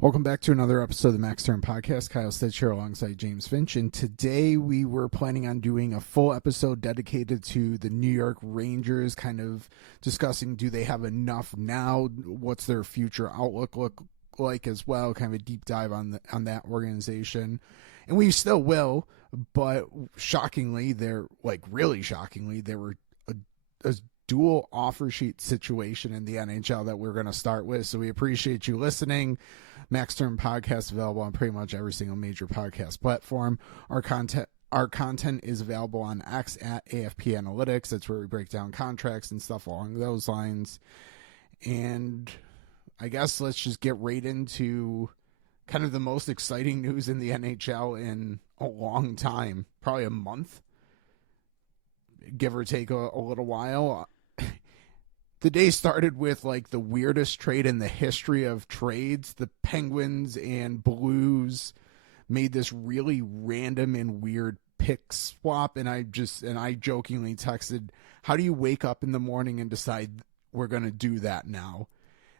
Welcome back to another episode of the Max Turn Podcast. Kyle Stitch here alongside James Finch. And today we were planning on doing a full episode dedicated to the New York Rangers, kind of discussing, do they have enough now? What's their future outlook look like as well? Kind of a deep dive on that organization. And we still will, but shockingly, really shockingly, there were a dual offer sheet situation in the NHL that we're going to start with. So we appreciate you listening. Max Term Podcast available on pretty much every single major podcast platform. Our content is available on X at AFP Analytics. That's where we break down contracts and stuff along those lines. And I guess let's just get right into kind of the most exciting news in the NHL in a long time, probably a month, give or take a little while. The day started with like the weirdest trade in the history of trades. The Penguins and Blues made this really random and weird pick swap, and I jokingly texted, how do you wake up in the morning and decide we're going to do that now?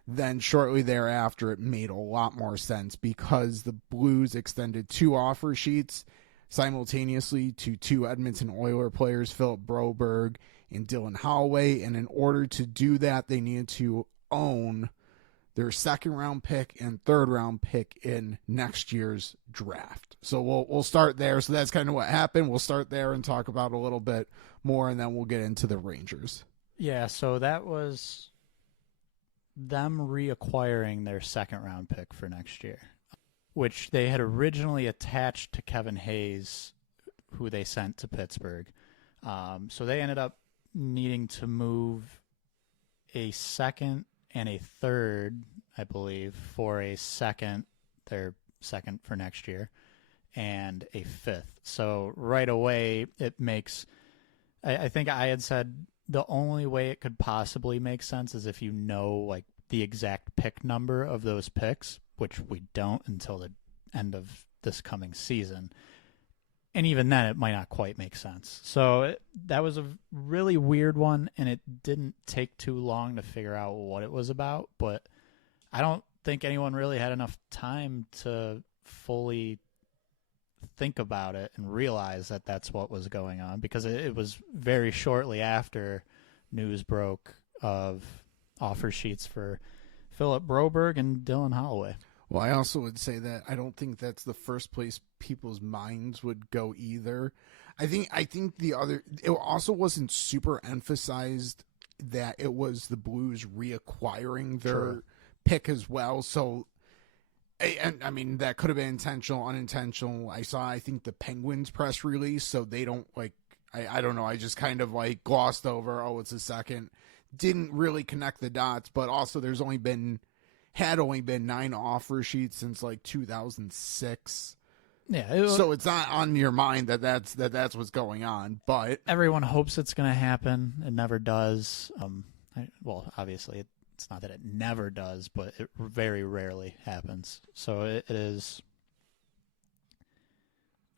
Then shortly thereafter, it made a lot more sense because the Blues extended 2 offer sheets simultaneously to 2 Edmonton Oilers players, Philip Broberg and Dylan Holloway, and in order to do that, they needed to own their 2nd round pick and 3rd round pick in next year's draft. So we'll start there. So that's kind of what happened. We'll start there and talk about a little bit more, and then we'll get into the Rangers. Yeah, so that was them reacquiring their 2nd round pick for next year, which they had originally attached to Kevin Hayes, who they sent to Pittsburgh. So they ended up needing to move a 2nd and a 3rd, I believe, for a 2nd, their 2nd for next year, and a 5th. So right away, it makes, I think I had said the only way it could possibly make sense is if you know like the exact pick number of those picks, which we don't until the end of this coming season. And even then, it might not quite make sense. So that was a really weird one, and it didn't take too long to figure out what it was about. But I don't think anyone really had enough time to fully think about it and realize that that's what was going on, because it was very shortly after news broke of offer sheets for Philip Broberg and Dylan Holloway. Well, I also would say that I don't think that's the first place people's minds would go either. I think it also wasn't super emphasized that it was the Blues reacquiring their pick as well. So, and I mean, that could have been intentional, unintentional. I think the Penguins press release, so they don't I don't know. I just kind of glossed over, oh, it's a 2nd. Didn't really connect the dots, but also there's only been 9 offer sheets since 2006. Yeah, so it's not on your mind that's what's going on. But everyone hopes it's going to happen. It never does. Obviously, it's not that it never does, but it very rarely happens. So it is.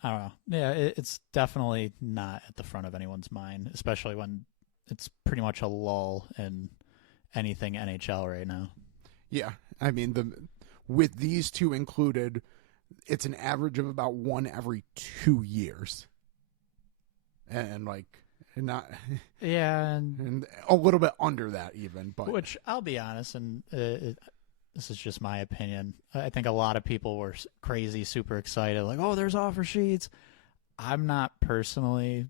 I don't know. Yeah, it's definitely not at the front of anyone's mind, especially when it's pretty much a lull in anything NHL right now. Yeah, I mean, with these 2 included, it's an average of about 1 every 2 years, and and a little bit under that even. But which, I'll be honest, and this is just my opinion, I think a lot of people were crazy, super excited, like, oh, there's offer sheets. I'm not personally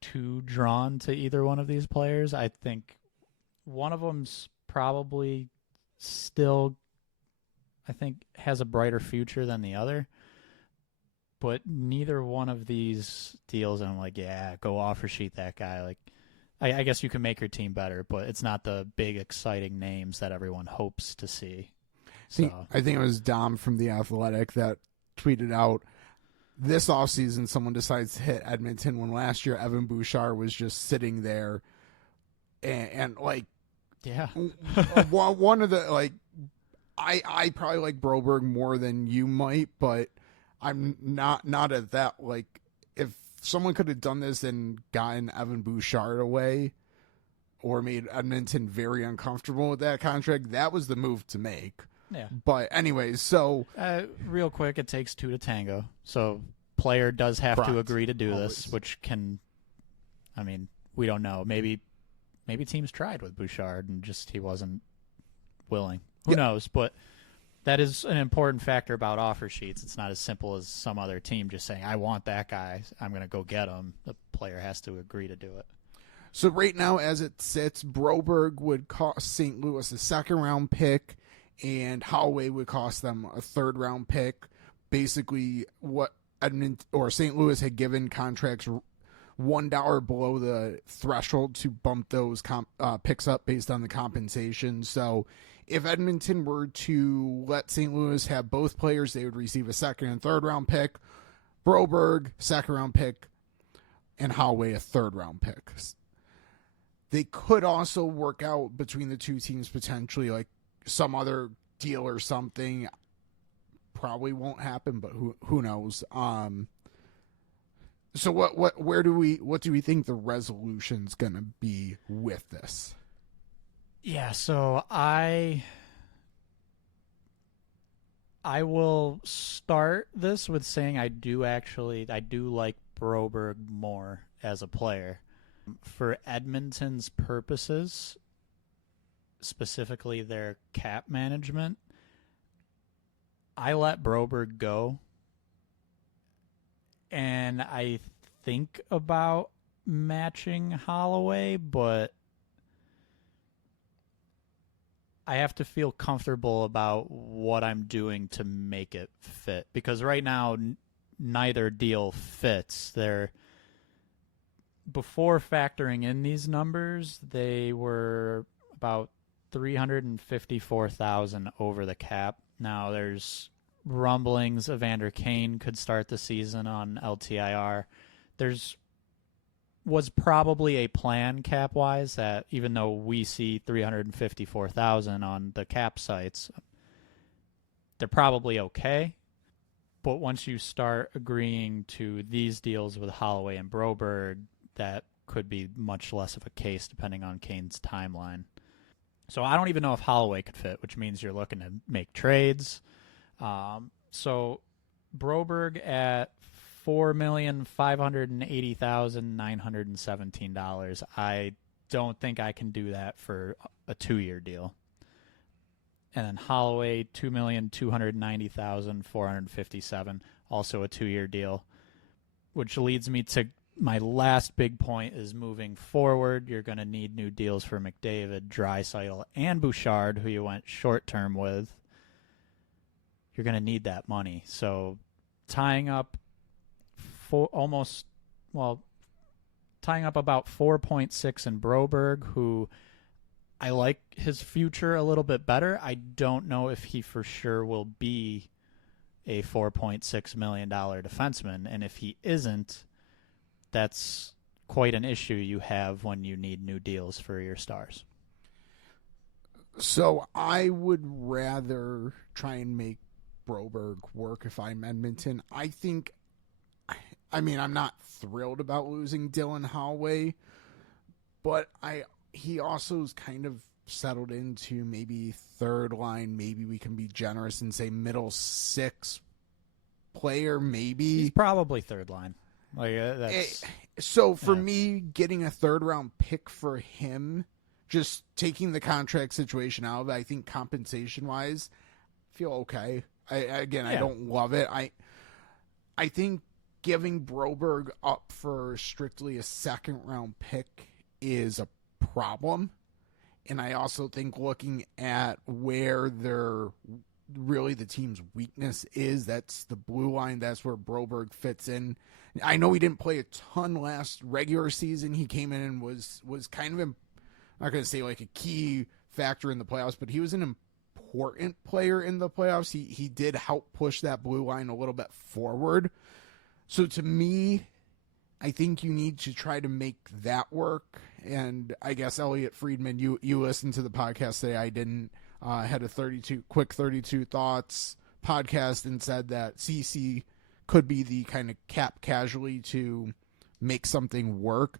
too drawn to either one of these players. I think one of them's probably still, I think, has a brighter future than the other, but neither one of these deals, I'm like, yeah, go offer sheet that guy. I guess you can make your team better, but it's not the big exciting names that everyone hopes to see. I think it was Dom from The Athletic that tweeted out, this offseason someone decides to hit Edmonton, when last year Evan Bouchard was just sitting there and yeah. one of the, I probably like Broberg more than you might, but I'm not at that, if someone could have done this and gotten Evan Bouchard away or made Edmonton very uncomfortable with that contract, that was the move to make. Yeah. But anyways, so real quick, it takes two to tango. So player does have Correct. to agree to do Always. this, which can, I mean, we don't know. Maybe teams tried with Bouchard and just he wasn't willing. Who knows? But that is an important factor about offer sheets. It's not as simple as some other team just saying, I want that guy, I'm going to go get him. The player has to agree to do it. So right now, as it sits, Broberg would cost St. Louis a second-round pick, and Holloway would cost them a third-round pick. Basically, what Edmonton or St. Louis had given contracts $1 below the threshold to bump those picks up based on the compensation. So if Edmonton were to let St. Louis have both players, they would receive a second and third-round pick. Broberg, second-round pick, and Holloway, a third-round pick. They could also work out between the two teams potentially like some other deal or something. Probably won't happen, but who knows? So what do we think the resolution's gonna be with this? Yeah, so I will start this with saying I do like Broberg more as a player. For Edmonton's purposes, specifically their cap management, I let Broberg go, and I think about matching Holloway, but I have to feel comfortable about what I'm doing to make it fit, because right now neither deal fits. Before factoring in these numbers, they were about $354,000 over the cap. Now there's rumblings Evander Kane could start the season on LTIR. Was probably a plan cap-wise that even though we see $354,000 on the cap sites, they're probably okay. But once you start agreeing to these deals with Holloway and Broberg, that could be much less of a case depending on Kane's timeline. So I don't even know if Holloway could fit, which means you're looking to make trades. So Broberg at $4,580,917. I don't think I can do that for a 2-year deal. And then Holloway, $2,290,457, also a 2-year deal, which leads me to my last big point is moving forward. You're going to need new deals for McDavid, Draisaitl, and Bouchard, who you went short-term with. You're going to need that money. So tying up about 4.6 in Broberg, who I like his future a little bit better. I don't know if he for sure will be a $4.6 million defenseman, and if he isn't, that's quite an issue you have when you need new deals for your stars. So I would rather try and make Broberg work if I'm Edmonton. I'm not thrilled about losing Dylan Holloway, but he also is kind of settled into maybe third line. Maybe we can be generous and say middle six player, maybe. He's probably third line. So for me, getting a third-round pick for him, just taking the contract situation out of it, I think compensation-wise, I feel okay. I don't love it. I think giving Broberg up for strictly a second-round pick is a problem. And I also think looking at where the team's weakness is, that's the blue line. That's where Broberg fits in. I know he didn't play a ton last regular season. He came in and was kind of, I'm not going to say like a key factor in the playoffs, but he was an important player in the playoffs. He did help push that blue line a little bit forward. So to me, I think you need to try to make that work. And I guess Elliot Friedman, you listened to the podcast today. I didn't. Had a 32 thoughts podcast and said that CC could be the kind of cap casualty to make something work.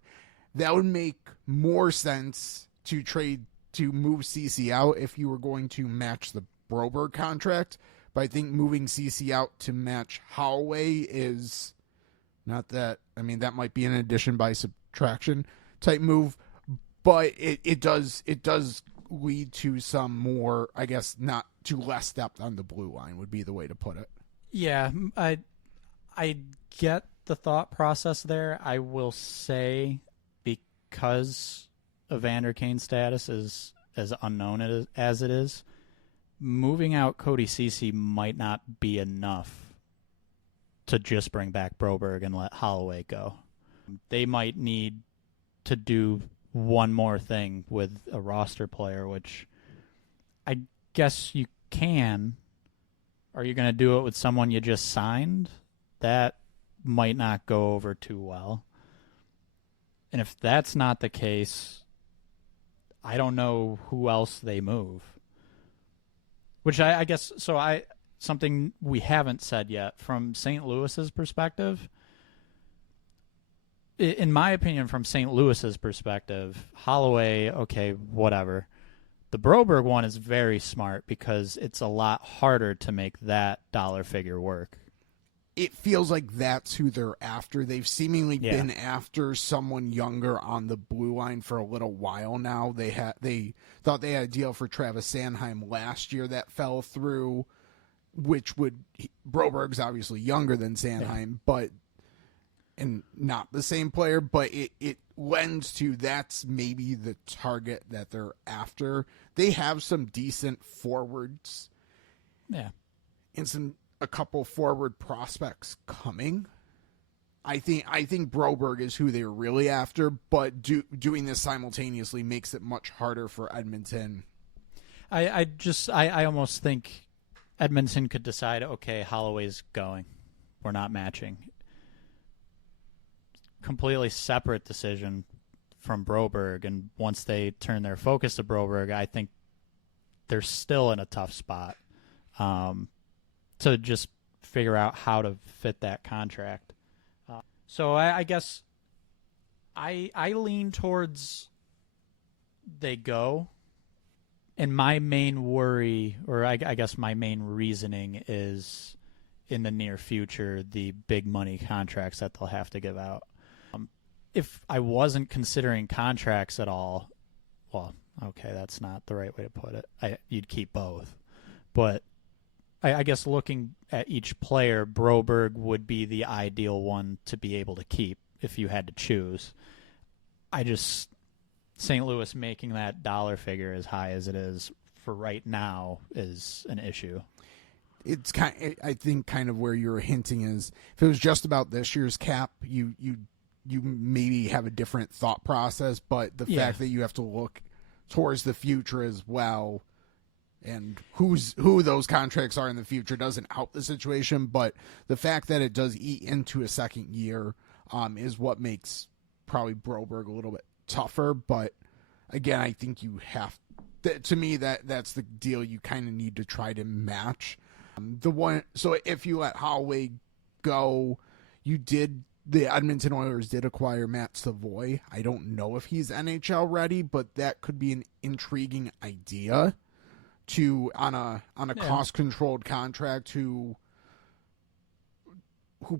That would make more sense to move CC out if you were going to match the Broberg contract. But I think moving CC out to match Holloway is not that. I mean, that might be an addition by subtraction type move, but it does lead to some more, I guess, not to less depth on the blue line would be the way to put it. Yeah, I get the thought process there. I will say, because Evander Kane's status is as unknown as it is, moving out Cody Ceci might not be enough to just bring back Broberg and let Holloway go. They might need to do one more thing with a roster player, which I guess you can. Are you going to do it with someone you just signed? That might not go over too well. And if that's not the case, I don't know who else they move. Which I guess, something we haven't said yet, from St. Louis's perspective, in my opinion, from St. Louis's perspective, Holloway, okay, whatever. The Broberg one is very smart because it's a lot harder to make that dollar figure work. It feels like that's who they're after. They've seemingly been after someone younger on the blue line for a little while now. They thought they had a deal for Travis Sanheim last year that fell through, Broberg's obviously younger than Sanheim, but and not the same player, but it lends to that's maybe the target that they're after. They have some decent forwards. Yeah. And a couple forward prospects coming. I think Broberg is who they're really after, but doing this simultaneously makes it much harder for Edmonton. I almost think Edmonton could decide, okay, Holloway's going. We're not matching. Completely separate decision from Broberg, and once they turn their focus to Broberg, I think they're still in a tough spot to just figure out how to fit that contract. So I guess I lean towards they go, and my main worry, or I guess my main reasoning, is in the near future the big money contracts that they'll have to give out. If I wasn't considering contracts at all, well, okay, that's not the right way to put it. You'd keep both. But I guess looking at each player, Broberg would be the ideal one to be able to keep if you had to choose. St. Louis making that dollar figure as high as it is for right now is an issue. It's I think kind of where you're hinting is, if it was just about this year's cap, you maybe have a different thought process, but the fact that you have to look towards the future as well, and who those contracts are in the future doesn't help the situation, but the fact that it does eat into a second year is what makes probably Broberg a little bit tougher. But again, I think you have to me that's the deal you kind of need to try to match. So if you let Holloway go, the Edmonton Oilers did acquire Matt Savoy. I don't know if he's NHL ready, but that could be an intriguing idea on a cost controlled contract who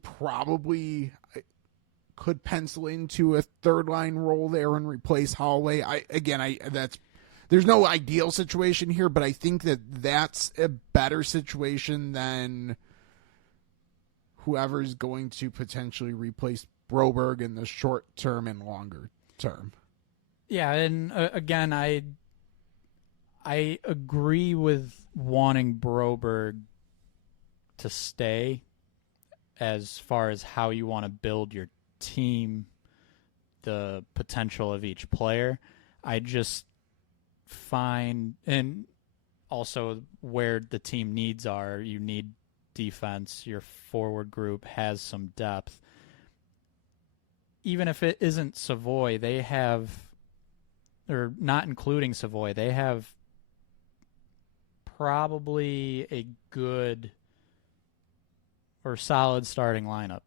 probably could pencil into a third line role there and replace Holloway. There's no ideal situation here, but I think that's a better situation than whoever's going to potentially replace Broberg in the short term and longer term. Yeah, and again, I agree with wanting Broberg to stay as far as how you want to build your team, the potential of each player. I just find, and also where the team needs are, you need defense. Your forward group has some depth. Even if it isn't Savoy, they have, or not including Savoy, they have probably a good or solid starting lineup,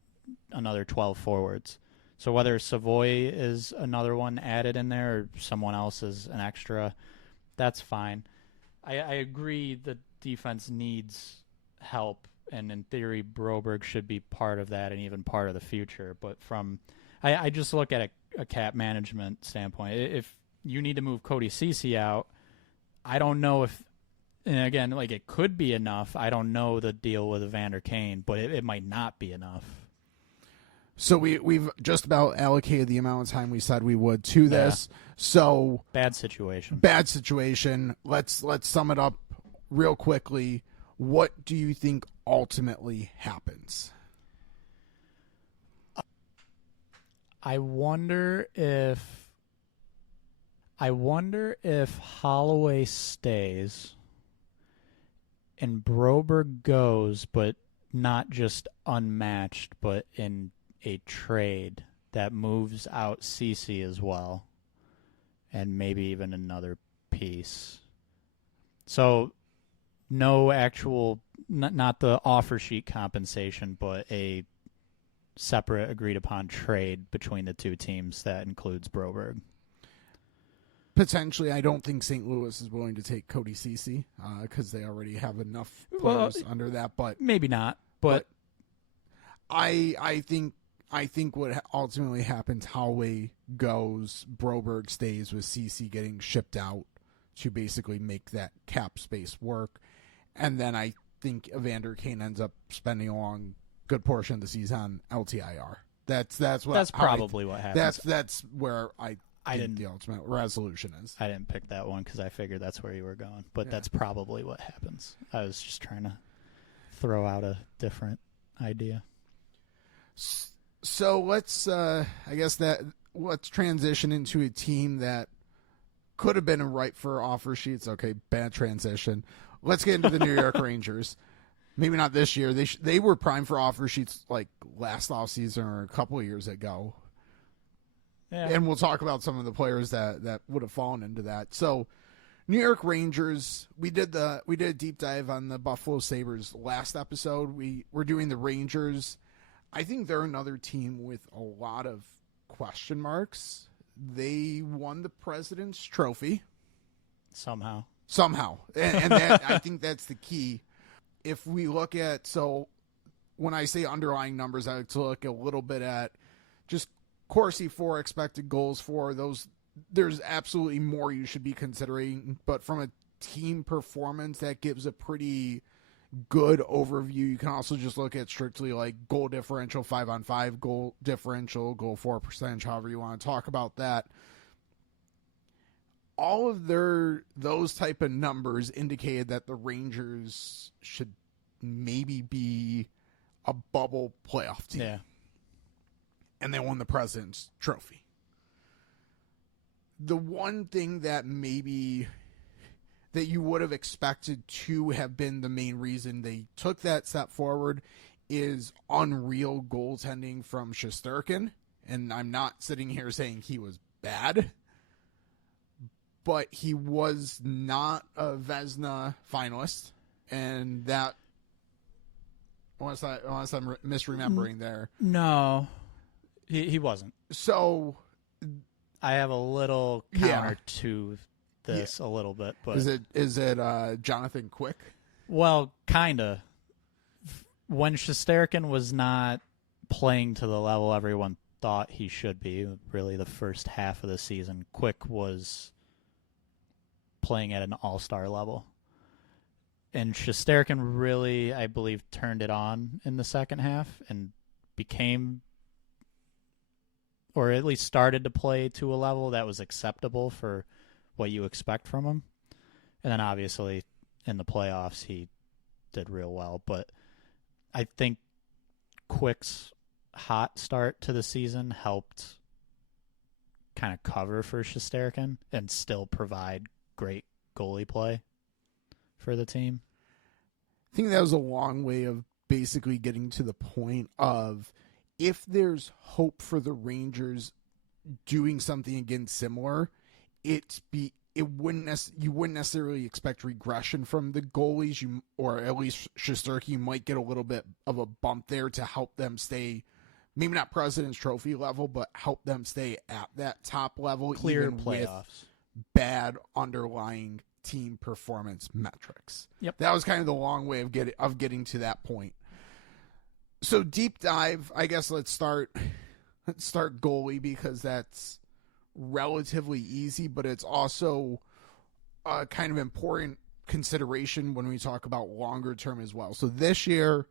another 12 forwards. So whether Savoy is another one added in there or someone else is an extra, that's fine. I agree that defense needs help, and in theory, Broberg should be part of that and even part of the future. But I just look at a cap management standpoint. If you need to move Cody Ceci out, I don't know if, and again, like it could be enough. I don't know the deal with Evander Kane, but it might not be enough. So we've just about allocated the amount of time we said we would to this. So bad situation. Let's sum it up real quickly. What do you think ultimately happens? I wonder if Holloway stays and Broberg goes, but not just unmatched, but in a trade that moves out Ceci as well, and maybe even another piece. So no actual, not the offer sheet compensation, but a separate agreed upon trade between the two teams that includes Broberg. Potentially, I don't think St. Louis is willing to take Cody Ceci because they already have enough players under that. But maybe not. But I think what ultimately happens, Holloway goes, Broberg stays with Ceci getting shipped out to basically make that cap space work, and then I think Evander Kane ends up spending a long good portion of the season on LTIR. That's probably what happens. That's where I think the ultimate resolution is. I didn't pick that one because I figured that's where you were going, but that's probably what happens. I was just trying to throw out a different idea. So let's transition into a team that could have been ripe for offer sheets. Okay, bad transition. Let's get into the New York Rangers. Maybe not this year. They were primed for offer sheets like last offseason or a couple of years ago. Yeah. And we'll talk about some of the players that would have fallen into that. So, New York Rangers, we did a deep dive on the Buffalo Sabres last episode. We're doing the Rangers. I think they're another team with a lot of question marks. They won the President's Trophy. Somehow. And that, I think that's the key. If we look at, so when I say underlying numbers, I like to look a little bit at just Corsi for, expected goals for, those. There's absolutely more you should be considering, but from a team performance, that gives a pretty good overview. You can also just look at strictly like goal differential, 5-on-5 goal differential, goal for percentage, however you want to talk about that. All of those type of numbers indicated that the Rangers should maybe be a bubble playoff team. Yeah. And they won the President's Trophy. The one thing that maybe that you would have expected to have been the main reason they took that step forward is unreal goaltending from Shesterkin. And I'm not sitting here saying he was bad, but he was not a Vezina finalist. And that, unless I'm misremembering there. No, he wasn't. So I have a little counter to this a little bit, but is it Jonathan Quick? Well, kinda. When Shesterkin was not playing to the level everyone thought he should be, really the first half of the season, Quick was playing at an all-star level. And Shesterkin really, I believe, turned it on in the second half and became, or at least started to play to a level that was acceptable for what you expect from him. And then obviously in the playoffs he did real well. But I think Quick's hot start to the season helped kind of cover for Shesterkin and still provide great goalie play for the team. I think that was a long way of basically getting to the point of, if there's hope for the Rangers doing something again similar, you wouldn't necessarily expect regression from the goalies, or at least Shesterkin. You might get a little bit of a bump there to help them stay, maybe not President's Trophy level, but help them stay at that top level, clear even playoffs with bad underlying team performance metrics. Yep. That was kind of the long way of getting to that point. So deep dive, I guess let's start goalie, because that's relatively easy, but it's also a kind of important consideration when we talk about longer term as well. So this year,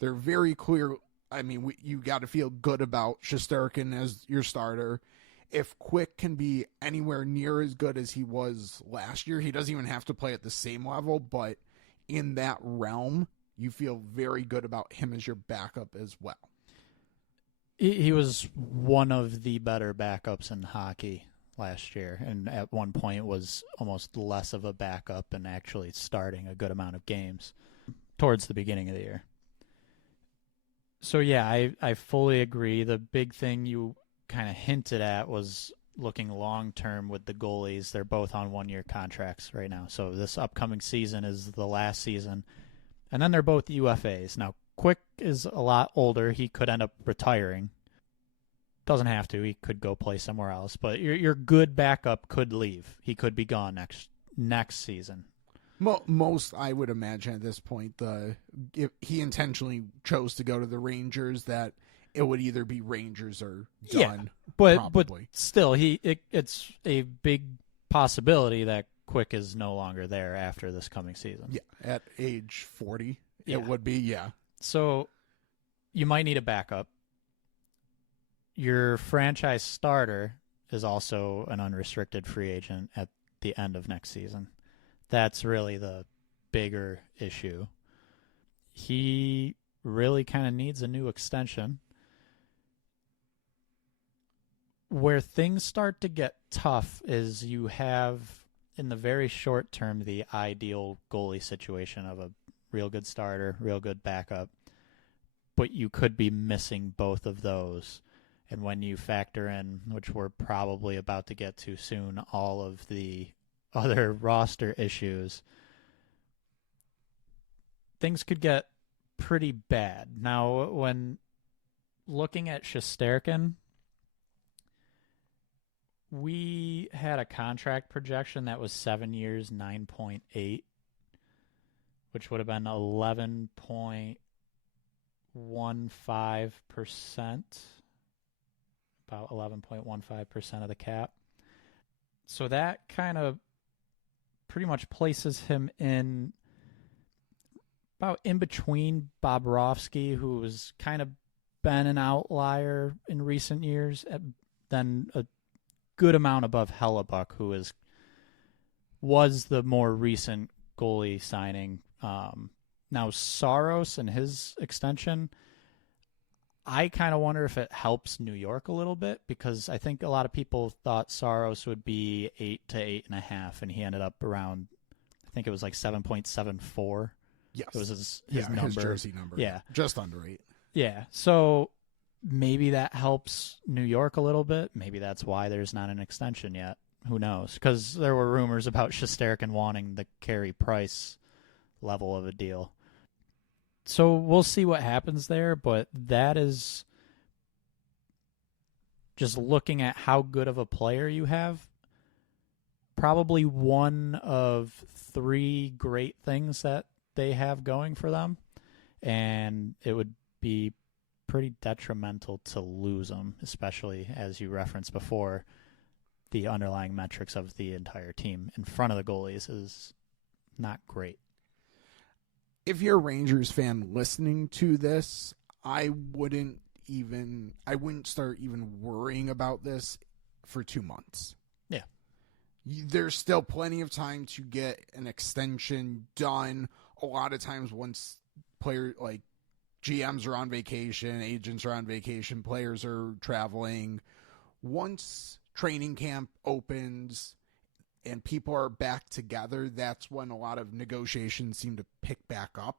they're very clear. I mean, you got to feel good about Shesterkin as your starter. If Quick can be anywhere near as good as he was last year, he doesn't even have to play at the same level, but in that realm, you feel very good about him as your backup as well. He was one of the better backups in hockey last year, and at one point was almost less of a backup and actually starting a good amount of games towards the beginning of the year. So yeah, I fully agree. The big thing you kind of hinted at was looking long-term with the goalies. They're both on one-year contracts right now. So this upcoming season is the last season. And then they're both UFAs. Now, Quick is a lot older. He could end up retiring. Doesn't have to. He could go play somewhere else. But your good backup could leave. He could be gone next season. Most, I would imagine at this point, if he intentionally chose to go to the Rangers, that it would either be Rangers or done. Yeah, but still, it's a big possibility that Quick is no longer there after this coming season. Yeah, at age 40, it would be, yeah. So you might need a backup. Your franchise starter is also an unrestricted free agent at the end of next season. That's really the bigger issue. He really kind of needs a new extension. Where things start to get tough is you have, in the very short term, the ideal goalie situation of a real good starter, real good backup, but you could be missing both of those. And when you factor in, which we're probably about to get to soon, all of the other roster issues, things could get pretty bad. Now, when looking at Shesterkin, we had a contract projection that was 7 years, 9.8, which would have been 11.15%, about 11.15% of the cap. So that kind of pretty much places him in about in between Bobrovsky, who has kind of been an outlier in recent years, then a good amount above Hellebuck, who was the more recent goalie signing. Now Saros and his extension, I kind of wonder if it helps New York a little bit, because I think a lot of people thought Saros would be 8 to 8.5, and he ended up around, I think it was like 7.74. Yes. It was his number. His jersey number. Yeah. Just under 8. Yeah. So maybe that helps New York a little bit. Maybe that's why there's not an extension yet. Who knows? Because there were rumors about Shesterkin wanting the Carey Price level of a deal. So we'll see what happens there, but that is just looking at how good of a player you have. Probably one of 3 great things that they have going for them, and it would be pretty detrimental to lose them, especially as you referenced before, the underlying metrics of the entire team in front of the goalies is not great. If you're a Rangers fan listening to this, I wouldn't start even worrying about this for 2 months. Yeah. There's still plenty of time to get an extension done. A lot of times once GMs are on vacation, agents are on vacation, players are traveling. Once training camp opens and people are back together, that's when a lot of negotiations seem to pick back up.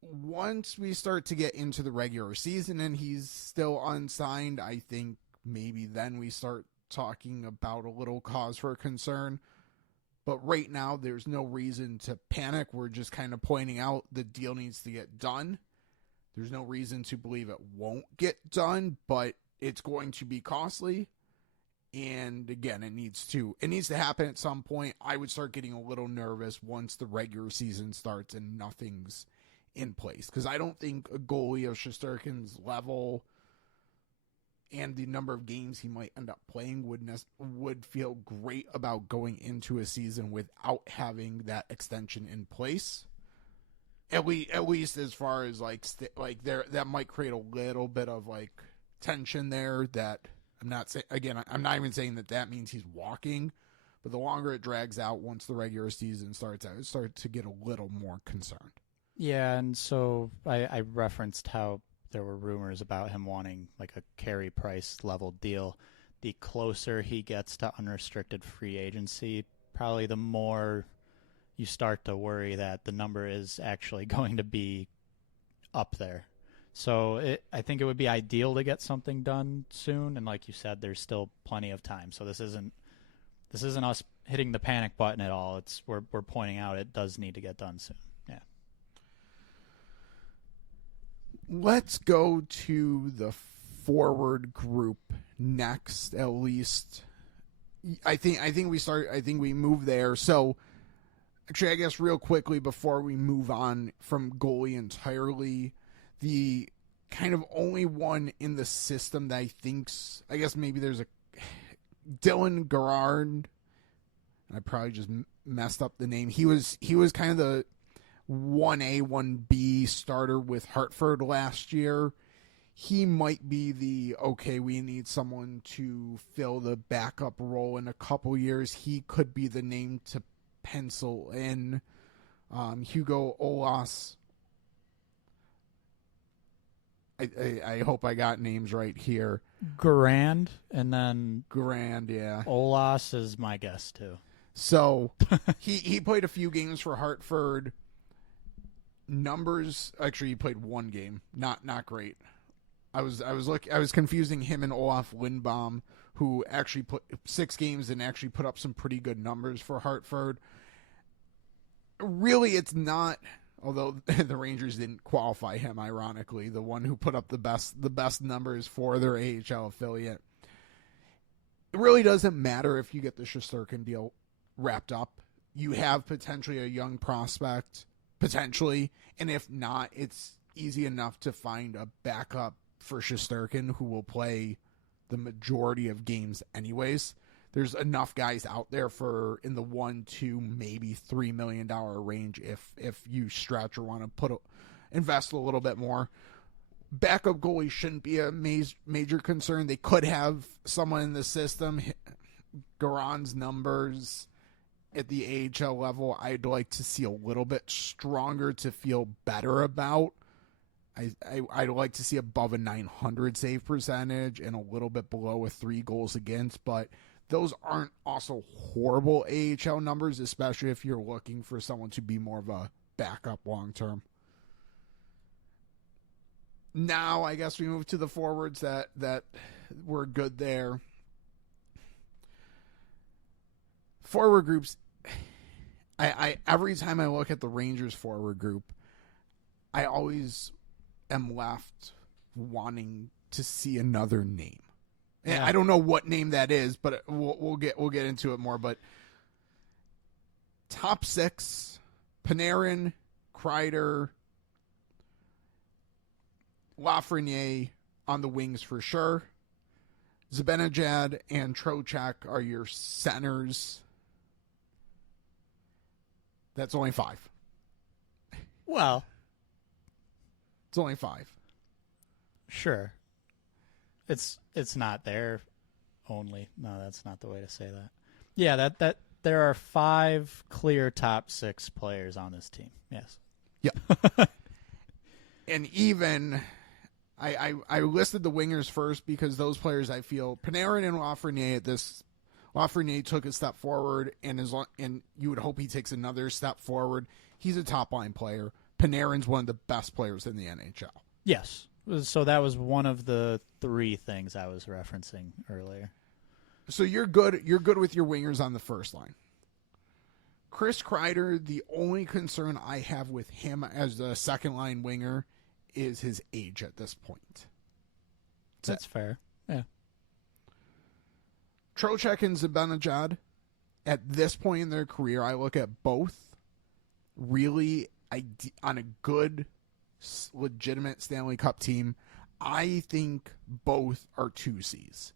Once we start to get into the regular season and he's still unsigned, I think maybe then we start talking about a little cause for concern. But right now, there's no reason to panic. We're just kind of pointing out the deal needs to get done. There's no reason to believe it won't get done, but it's going to be costly. And again, it needs to happen at some point. I would start getting a little nervous once the regular season starts and nothing's in place, because I don't think a goalie of Shesterkin's level and the number of games he might end up playing would feel great about going into a season without having that extension in place. At least as far as there, that might create a little bit of tension there. That I'm not saying, again, I'm not even saying that means he's walking, but the longer it drags out, once the regular season starts out, it starts to get a little more concerned. Yeah, and so I referenced how there were rumors about him wanting a Carey Price level deal. The closer he gets to unrestricted free agency, probably the more you start to worry that the number is actually going to be up there. So I think it would be ideal to get something done soon, and like you said, there's still plenty of time. So this isn't us hitting the panic button at all. We're pointing out it does need to get done soon. Yeah. Let's go to the forward group next. At least, I think we move there. So, actually, I guess real quickly before we move on from goalie entirely, the kind of only one in the system that I guess maybe there's a Dylan Garrard. I probably just messed up the name. He was kind of the 1A, 1B starter with Hartford last year. He might be we need someone to fill the backup role in a couple years. He could be the name to pencil in. Hugo Olas. I hope I got names right here. Garand, and then Garand, yeah. Olas is my guess too. So he played a few games for Hartford. Numbers, actually, he played one game. Not great. I was confusing him and Olaf Lindbaum, who actually put 6 games and actually put up some pretty good numbers for Hartford. Really, it's not. Although the Rangers didn't qualify him, ironically, the one who put up the best numbers for their AHL affiliate. It really doesn't matter if you get the Shesterkin deal wrapped up. You have potentially a young prospect, potentially, and if not, it's easy enough to find a backup for Shesterkin who will play the majority of games anyways. There's enough guys out there in the $1, $2, maybe $3 million range if you stretch or want to invest a little bit more. Backup goalie shouldn't be a major concern. They could have someone in the system. Garon's numbers at the AHL level, I'd like to see a little bit stronger to feel better about. I'd like to see above a 900 save percentage and a little bit below a 3 goals against, but those aren't also horrible AHL numbers, especially if you're looking for someone to be more of a backup long term. Now, I guess we move to the forwards that were good there. Forward groups, I every time I look at the Rangers forward group, I always am left wanting to see another name. Yeah. I don't know what name that is, but we'll get into it more. But top 6, Panarin, Kreider, Lafreniere on the wings for sure. Zibanejad and Trocheck are your centers. That's only 5. Well, it's only 5. Sure. It's not there only. No, that's not the way to say that. Yeah, that there are 5 clear top 6 players on this team. Yes. Yeah. And even I listed the wingers first because those players I feel Panarin and Lafreniere took a step forward and you would hope he takes another step forward. He's a top line player. Panarin's one of the best players in the NHL. Yes. So that was one of the 3 things I was referencing earlier. So you're good with your wingers on the first line. Chris Kreider, the only concern I have with him as a second line winger is his age at this point. That's fair. Yeah. Trocheck and Zibanejad, at this point in their career, I look at both really on a good, legitimate Stanley Cup team. I think both are 2Cs.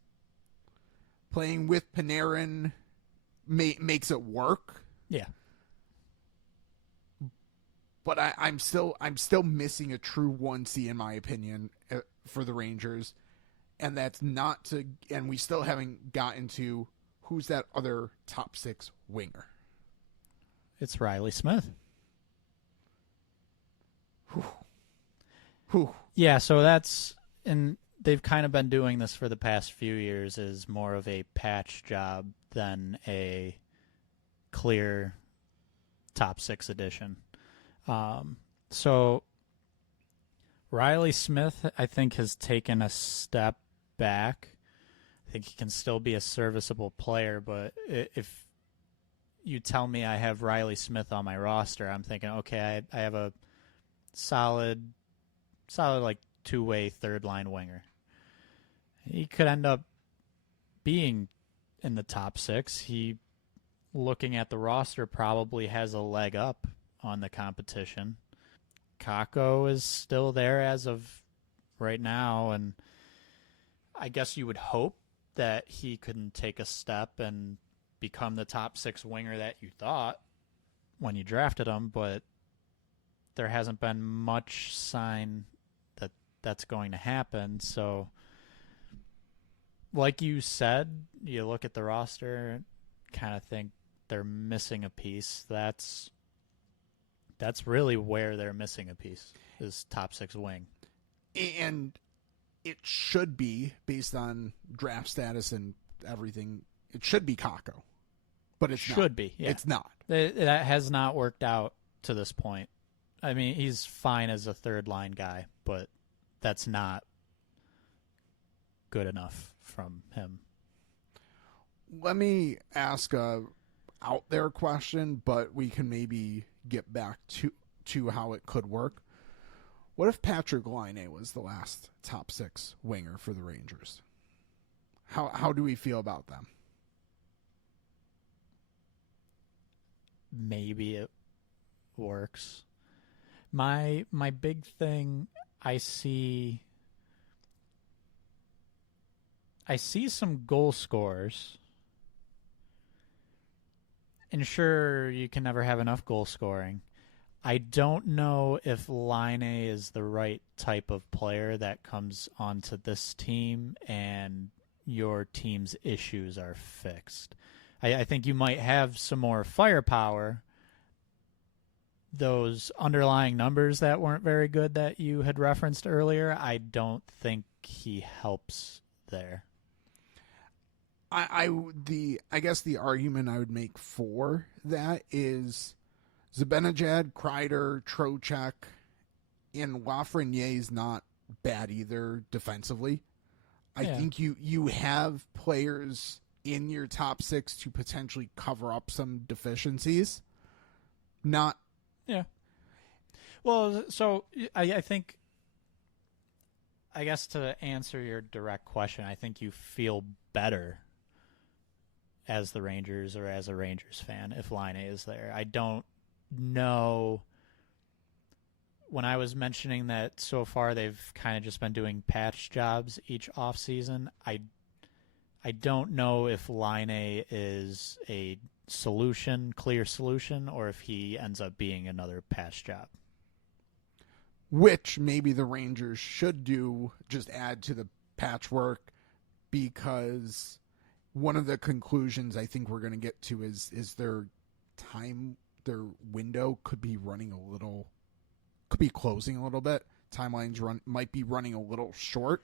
Playing with Panarin makes it work. Yeah. But I'm still missing a true 1C in my opinion for the Rangers, and that's not to. And we still haven't gotten to who's that other top 6 winger. It's Riley Smith. Whew. Yeah, so and they've kind of been doing this for the past few years is more of a patch job than a clear top 6 addition. So Riley Smith, I think, has taken a step back. I think he can still be a serviceable player, but if you tell me I have Riley Smith on my roster, I'm thinking, okay, I have a solid like two-way third-line winger. He could end up being in the top 6. He, looking at the roster, probably has a leg up on the competition. Kakko is still there as of right now, and I guess you would hope that he couldn't take a step and become the top 6 winger that you thought when you drafted him, but there hasn't been much sign that that's going to happen. So, like you said, you look at the roster, kind of think they're missing a piece. That's really where they're missing a piece, is top 6 wing. And it should be, based on draft status and everything, it should be Kakko. But it should be. Yeah. It's not. That has not worked out to this point. I mean, he's fine as a third-line guy, but that's not good enough from him. Let me ask a out there question, but we can maybe get back to how it could work. What if Patrick Laine was the last top 6 winger for the Rangers? How do we feel about them? Maybe it works. My big thing, I see some goal scorers. And sure, you can never have enough goal scoring. I don't know if Laine is the right type of player that comes onto this team and your team's issues are fixed. I think you might have some more firepower. Those underlying numbers that weren't very good that you had referenced earlier, I don't think he helps there. I guess the argument I would make for that is Zibanejad, Kreider, Trocheck, and Lafreniere is not bad either defensively. I think you have players in your top 6 to potentially cover up some deficiencies. Not. Yeah. Well, so I think, I guess to answer your direct question, I think you feel better as the Rangers or as a Rangers fan if Laine is there. I don't know. When I was mentioning that so far they've kind of just been doing patch jobs each offseason, I don't know if Laine is a clear solution, or if he ends up being another patch job. Which maybe the Rangers should do, just add to the patchwork, because one of the conclusions I think we're going to get to is their window could be closing a little bit. Timelines might be running a little short.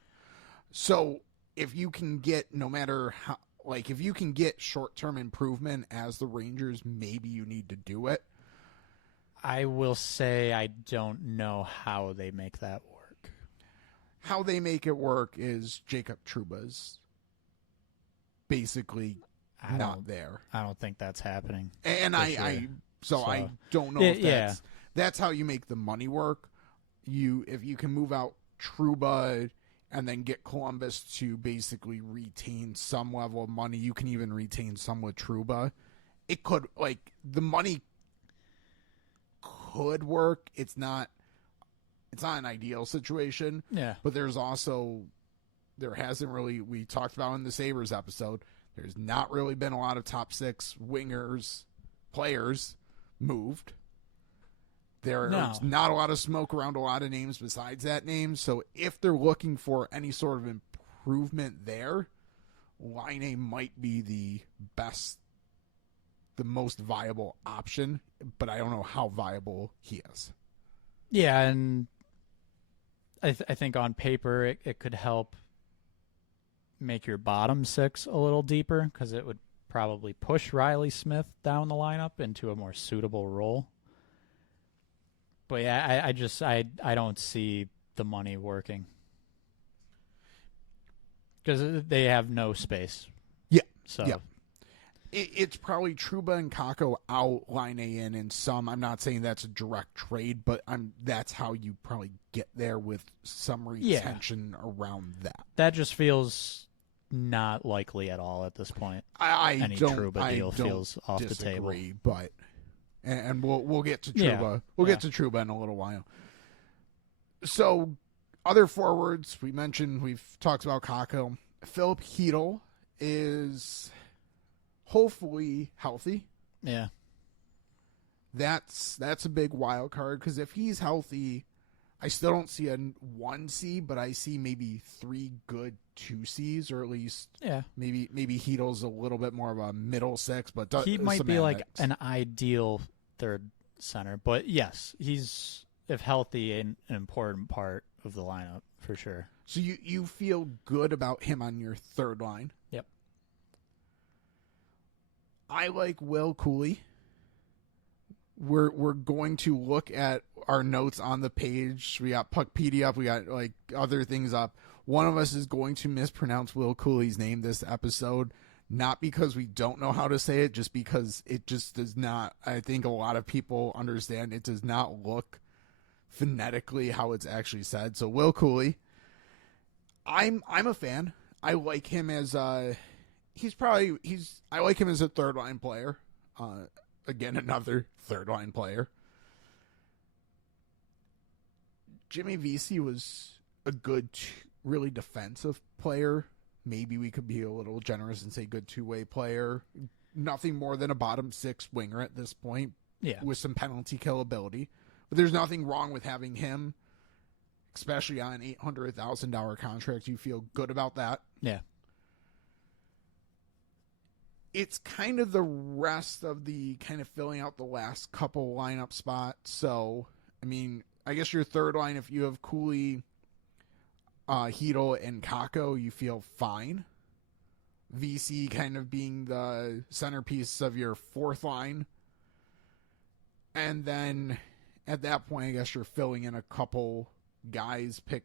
So if you can get, no matter how, if you can get short-term improvement as the Rangers, maybe you need to do it. I will say I don't know how they make that work. How they make it work is Jacob Trouba's basically not there. I don't think that's happening. And I don't know if that's how you make the money work. If you can move out Trouba and then get Columbus to basically retain some level of money. You can even retain some with Trouba. It could, like, the money could work. It's not an ideal situation. Yeah. But there hasn't really, we talked about in the Sabres episode, there's not really been a lot of top six players moved. There's not a lot of smoke around a lot of names besides that name. So if they're looking for any sort of improvement there, Laine might be the most viable option, but I don't know how viable he is. Yeah, and I think on paper it could help make your bottom six a little deeper because it would probably push Riley Smith down the lineup into a more suitable role. But yeah, I don't see the money working because they have no space. Yeah. So yeah. It's probably Trouba and Kakko out, Laine in, and some. I'm not saying that's a direct trade, but that's how you probably get there with some retention around that. That just feels not likely at all at this point. Any Trouba deal feels off the table. But and we'll get to Trouba. Yeah. We'll get to Trouba in a little while. So other forwards we've talked about Kakko. Philip Hedl is hopefully healthy. Yeah. That's a big wild card because if he's healthy, I still don't see a 1C, but I see maybe 3 good 2Cs, or at least maybe Hedl's a little bit more of a middle 6, but he might be like an ideal third center. But yes, he's, if healthy, an important part of the lineup for sure. So you feel good about him on your third line? Yep. I like Will Cooley. We're going to look at our notes on the page. We got Puckpedia up. We got like other things up. One of us is going to mispronounce Will Cooley's name this episode, not because we don't know how to say it, just because it just does not. I think a lot of people understand it does not look phonetically how it's actually said. So Will Cooley, I'm a fan. I like him as I like him as a third line player. Again, another third line player. Jimmy Vesey was a good, really defensive player. Maybe we could be a little generous and say good two-way player. Nothing more than a bottom 6 winger at this point. Yeah. With some penalty kill ability. But there's nothing wrong with having him, especially on an $800,000 contract. You feel good about that. Yeah. It's kind of the rest of the kind of filling out the last couple lineup spots. So, I mean, I guess your third line, if you have Cooley, Hedl, and Kakko, you feel fine. VC kind of being the centerpiece of your fourth line. And then at that point, I guess you're filling in a couple guys. Pick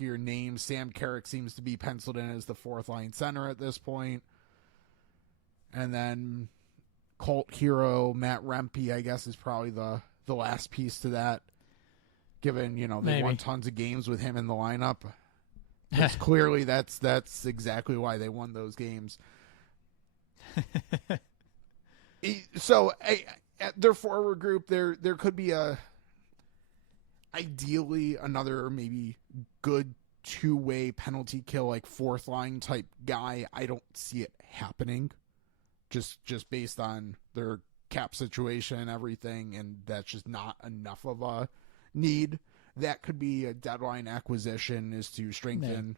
your name. Sam Carrick seems to be penciled in as the fourth line center at this point. And then Colt Hero, Matt Rempe, I guess, is probably the last piece to that. Given, they won tons of games with him in the lineup. It's clearly that's exactly why they won those games. So at their forward group, there could be ideally another maybe good two-way penalty kill, like fourth line type guy. I don't see it happening. Just based on their cap situation and everything, and that's just not enough of a need. That could be a deadline acquisition, is to strengthen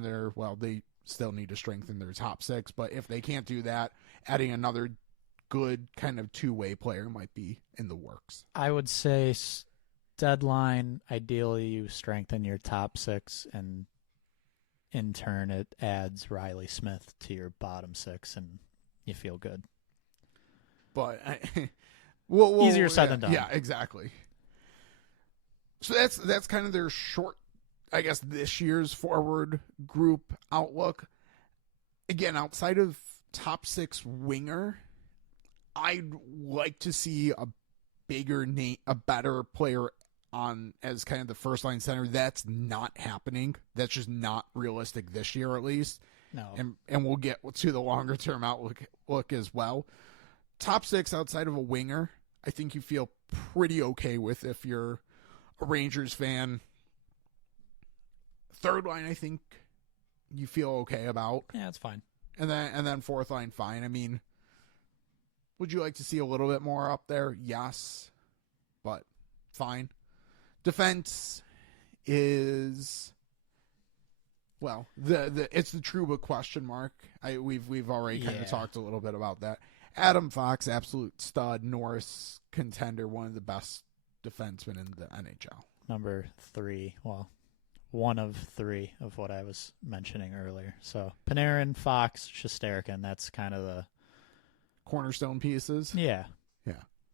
their, well, they still need to strengthen their top 6, but if they can't do that, adding another good kind of two-way player might be in the works. I would say deadline, ideally you strengthen your top 6, and in turn it adds Riley Smith to your bottom 6, and you feel good. But easier said than done. Yeah, exactly. So that's kind of their short, I guess, this year's forward group outlook. Again, outside of top 6 winger, I'd like to see a bigger name, a better player on as kind of the first line center. That's not happening. That's just not realistic this year, at least. No. And we'll get to the longer term outlook as well. Top six outside of a winger, I think you feel pretty okay with if you're a Rangers fan. Third line, I think you feel okay about. Yeah, it's fine. And then fourth line, fine. I mean, would you like to see a little bit more up there? Yes, but fine. Defense is, well, it's the Trouba question mark. We've already kind of talked a little bit about that. Adam Fox, absolute stud. Norris contender, one of the best defensemen in the NHL. Number 3. Well, one of 3 of what I was mentioning earlier. So Panarin, Fox, Shesterkin, that's kind of the cornerstone pieces. Yeah.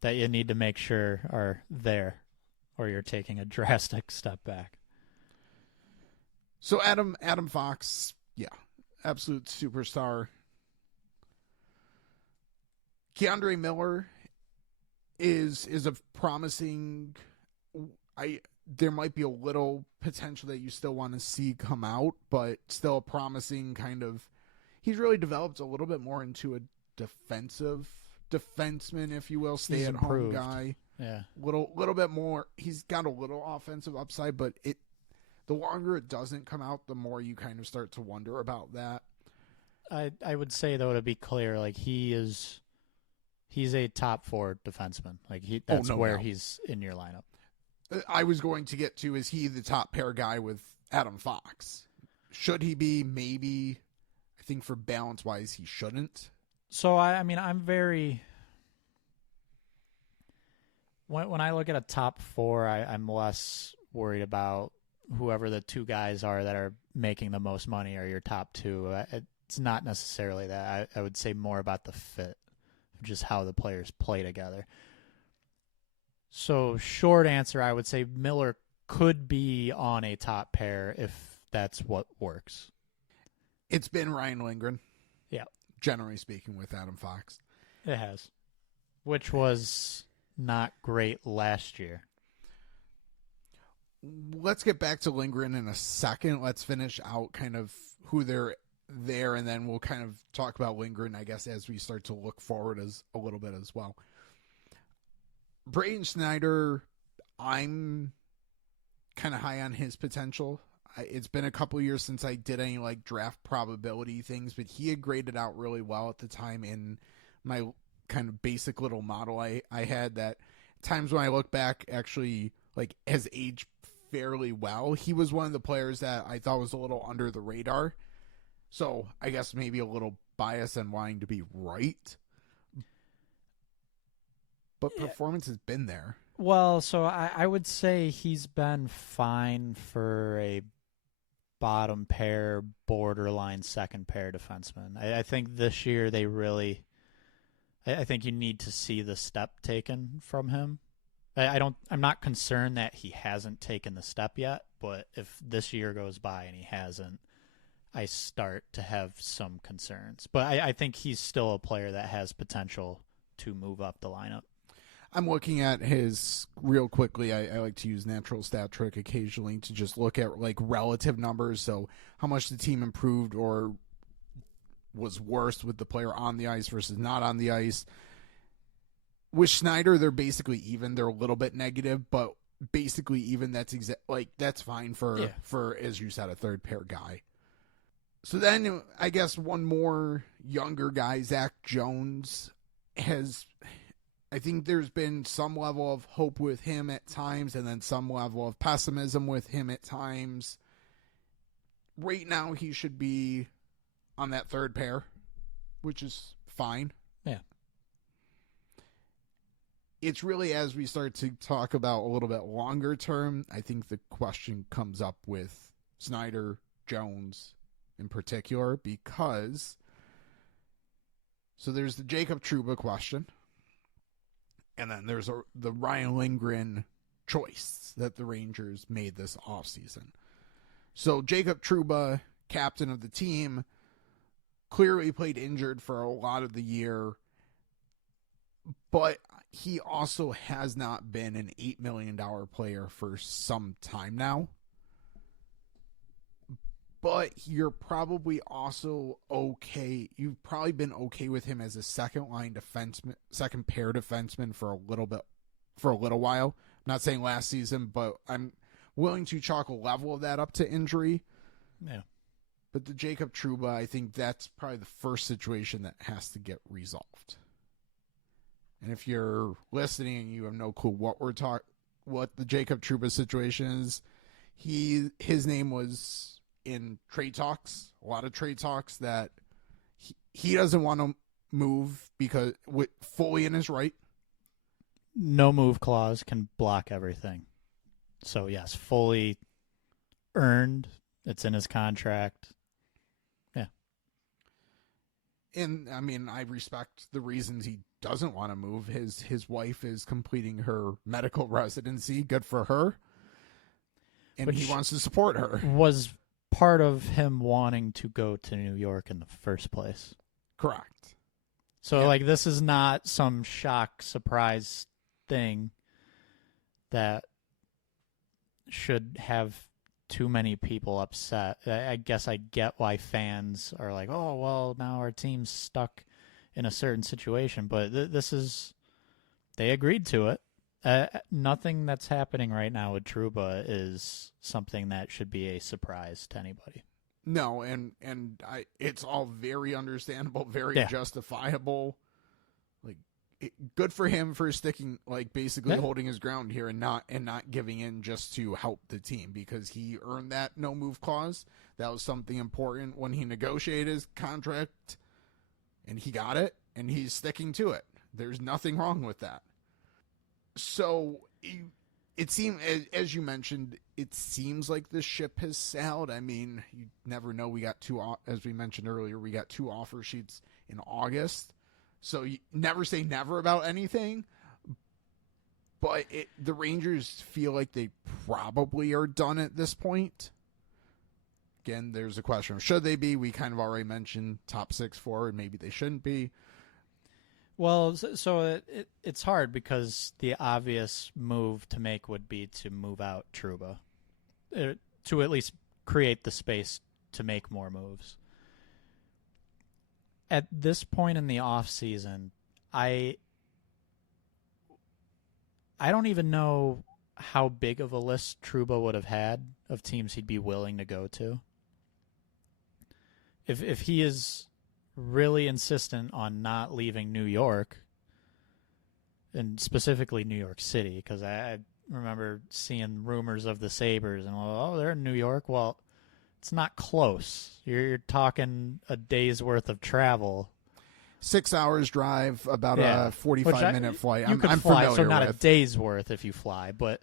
That you need to make sure are there, or you're taking a drastic step back. So Adam Fox, yeah, absolute superstar. Keandre Miller is a promising. There might be a little potential that you still want to see come out, but still a promising kind of. He's really developed a little bit more into a defenseman, if you will, stay-at-home guy. Yeah, little bit more. He's got a little offensive upside, but the longer it doesn't come out, the more you kind of start to wonder about that. I would say, though, to be clear, like he's a top 4 defenseman. Like that's where he's in your lineup. I was going to get to, is he the top pair guy with Adam Fox? Should he be? Maybe. I think for balance wise, he shouldn't. So I mean, I'm very. When I look at a top 4, I'm less worried about whoever the 2 guys are that are making the most money are your top 2. It's not necessarily that. I would say more about the fit, just how the players play together. So short answer, I would say Miller could be on a top pair if that's what works. It's been Ryan Lindgren. Yeah. Generally speaking, with Adam Fox. It has. Which was not great last year. Let's get back to Lindgren in a second. Let's finish out kind of who they're there, and then we'll kind of talk about Lindgren, I guess, as we start to look forward as a little bit as well. Braden Schneider, I'm kind of high on his potential. It's been a couple years since I did any like draft probability things, but he had graded out really well at the time in my kind of basic little model I had that times when I look back actually like has aged fairly well. He was one of the players that I thought was a little under the radar. So I guess maybe a little bias and wanting to be right. But performance has been there. Well, so I would say he's been fine for a bottom pair, borderline second pair defenseman. I think this year I think you need to see the step taken from him. I'm not concerned that he hasn't taken the step yet, but if this year goes by and he hasn't, I start to have some concerns. But I think he's still a player that has potential to move up the lineup. I'm looking at his real quickly. I like to use natural stat trick occasionally to just look at like relative numbers. So how much the team improved or was worse with the player on the ice versus not on the ice. With Schneider, they're basically even. They're a little bit negative, but basically even. That's that's fine for as you said, a third pair guy. So then I guess one more younger guy, Zach Jones, I think there's been some level of hope with him at times and then some level of pessimism with him at times. Right now, he should be on that third pair, which is fine. Yeah. It's really as we start to talk about a little bit longer term, I think the question comes up with Snyder, Jones in particular, because so there's the Jacob Trouba question. And then there's the Ryan Lindgren choice that the Rangers made this offseason. So Jacob Trouba, captain of the team, clearly played injured for a lot of the year. But he also has not been an $8 million player for some time now. But you're probably also okay. You've probably been okay with him as a second pair defenseman for a little while. I'm not saying last season, but I'm willing to chalk a level of that up to injury. Yeah. But the Jacob Trouba, I think that's probably the first situation that has to get resolved. And if you're listening and you have no clue what the Jacob Trouba situation is, his name was in trade talks, a lot of trade talks, that he doesn't want to move because fully in his right. No move clause can block everything. So yes, fully earned. It's in his contract. Yeah. And I mean, I respect the reasons he doesn't want to move. His wife is completing her medical residency. Good for her. And Which he wants to support her. Was part of him wanting to go to New York in the first place. Correct. So, like, this is not some shock, surprise thing that should have too many people upset. I guess I get why fans are like, oh, well, now our team's stuck in a certain situation. But this is, they agreed to it. Nothing that's happening right now with Trouba is something that should be a surprise to anybody. No, and it's all very understandable, very justifiable. Like, good for him for sticking, like, basically holding his ground here and not giving in just to help the team, because he earned that no move clause. That was something important when he negotiated his contract, and he got it, and he's sticking to it. There's nothing wrong with that. So it seems, as you mentioned, it seems like the ship has sailed. I mean, you never know. We got as we mentioned earlier, we got 2 offer sheets in August. So you never say never about anything. But the Rangers feel like they probably are done at this point. Again, there's a question of should they be? We kind of already mentioned top 6 forward. Maybe they shouldn't be. Well, so it's hard because the obvious move to make would be to move out Trouba, to at least create the space to make more moves. At this point in the offseason, I don't even know how big of a list Trouba would have had of teams he'd be willing to go to. If he is really insistent on not leaving New York, and specifically New York City, because I remember seeing rumors of the Sabres, and they're in New York. Well, it's not close. You're talking a day's worth of travel. 6 hours drive, about a 45-minute flight. You could fly, so not a day's worth if you fly, but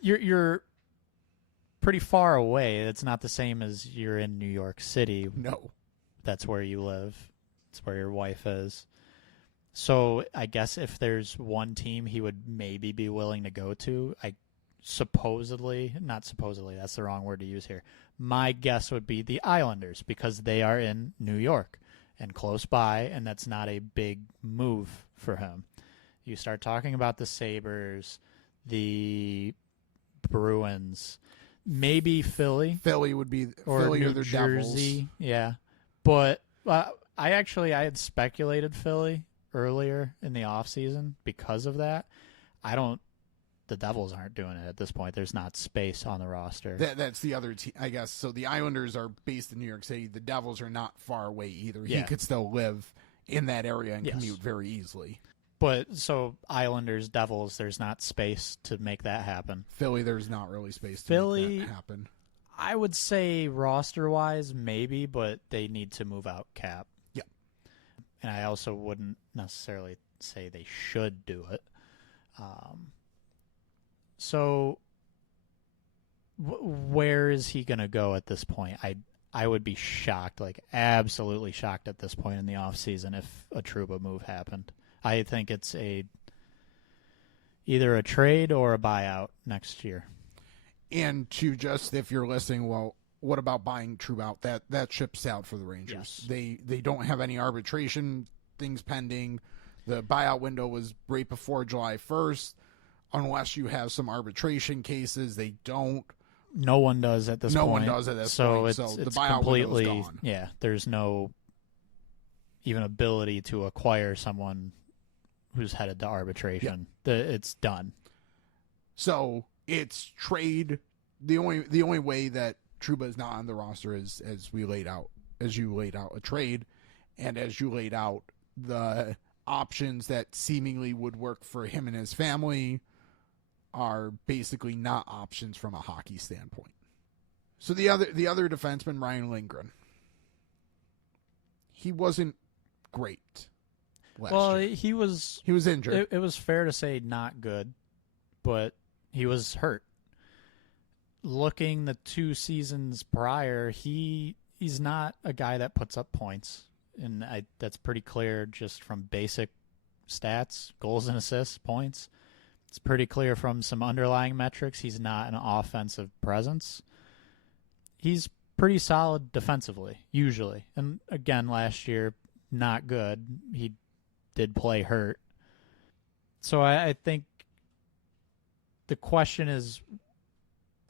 you're pretty far away. It's not the same as you're in New York City. No. That's where you live. It's where your wife is. So I guess if there's one team he would maybe be willing to go to, not supposedly, that's the wrong word to use here. My guess would be the Islanders, because they are in New York and close by, and that's not a big move for him. You start talking about the Sabres, the Bruins, maybe Philly. Philly would be or Philly New or the Jersey. Devils. Yeah. But I had speculated Philly earlier in the offseason because of that. The Devils aren't doing it at this point. There's not space on the roster. That's the other team, I guess. So the Islanders are based in New York City. The Devils are not far away either. Yeah. He could still live in that area and commute very easily. But so Islanders, Devils, there's not space to make that happen. Philly, there's not really space to make that happen. I would say roster-wise, maybe, but they need to move out Cap. Yeah. And I also wouldn't necessarily say they should do it. So where is he going to go at this point? I would be shocked, like absolutely shocked at this point in the offseason if a Trouba move happened. I think it's either a trade or a buyout next year. And to just, if you're listening, well, what about buying Trouba out? That ship's out for the Rangers. Yes. They don't have any arbitration things pending. The buyout window was right before July 1st. Unless you have some arbitration cases, they don't. No one does at this point. No one does at this point. So the buyout completely, window is gone. Yeah, there's no even ability to acquire someone who's headed to arbitration. It's done. So it's trade. The only way that Trouba is not on the roster is as you laid out a trade, and as you laid out the options that seemingly would work for him and his family are basically not options from a hockey standpoint. So the other defenseman, Ryan Lindgren, he wasn't great last year. He was injured. It was fair to say not good, but he was hurt. Looking the 2 seasons prior, he's not a guy that puts up points, and that's pretty clear just from basic stats, goals and assists, points. It's pretty clear from some underlying metrics. He's not an offensive presence. He's pretty solid defensively, usually. And again, last year, not good. He did play hurt. So I think the question is,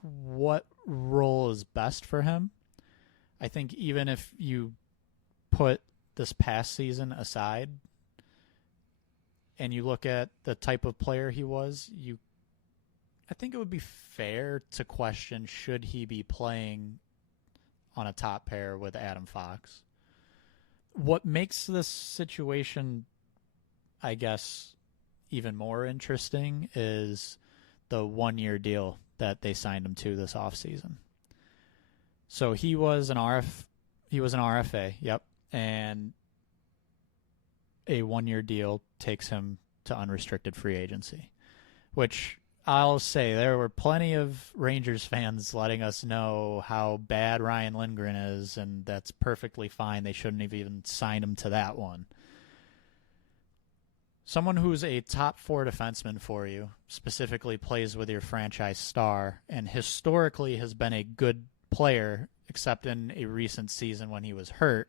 what role is best for him? I think even if you put this past season aside and you look at the type of player he was, I think it would be fair to question, should he be playing on a top pair with Adam Fox? What makes this situation, I guess, even more interesting is the 1-year deal that they signed him to this offseason. So he was an RFA, yep, and a 1-year deal takes him to unrestricted free agency, which I'll say there were plenty of Rangers fans letting us know how bad Ryan Lindgren is, and that's perfectly fine. They shouldn't have even signed him to that one. Someone who's a top 4 defenseman for you, specifically plays with your franchise star, and historically has been a good player, except in a recent season when he was hurt,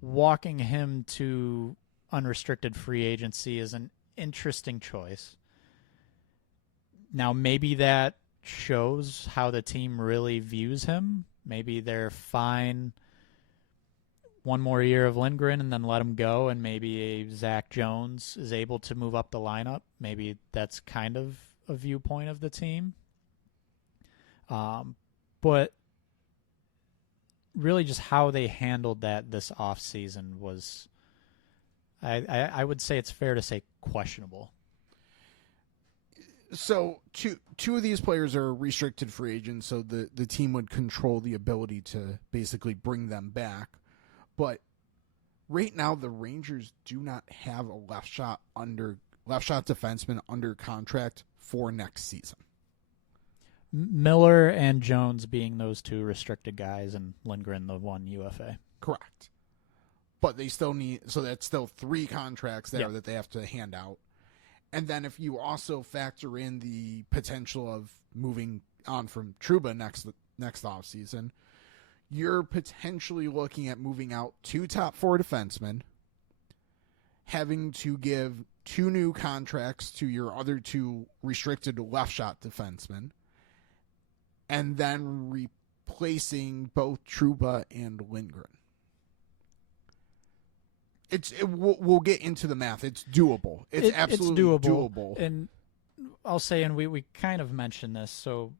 walking him to unrestricted free agency is an interesting choice. Now, maybe that shows how the team really views him. Maybe they're fine 1 more year of Lindgren and then let him go, and maybe a Zach Jones is able to move up the lineup. Maybe that's kind of a viewpoint of the team. But really just how they handled that this offseason was, I would say it's fair to say, questionable. So two of these players are restricted free agents, so the team would control the ability to basically bring them back. But right now, the Rangers do not have a left shot defenseman under contract for next season. Miller and Jones being those 2 restricted guys, and Lindgren the 1 UFA. Correct. But they still need, so that's still 3 contracts there that they have to hand out. And then if you also factor in the potential of moving on from Trouba next offseason, you're potentially looking at moving out 2 top 4 defensemen, having to give 2 new contracts to your other 2 restricted left shot defensemen, and then replacing both Trouba and Lindgren. We'll get into the math. It's doable. It's absolutely doable. And I'll say, and we kind of mentioned this, so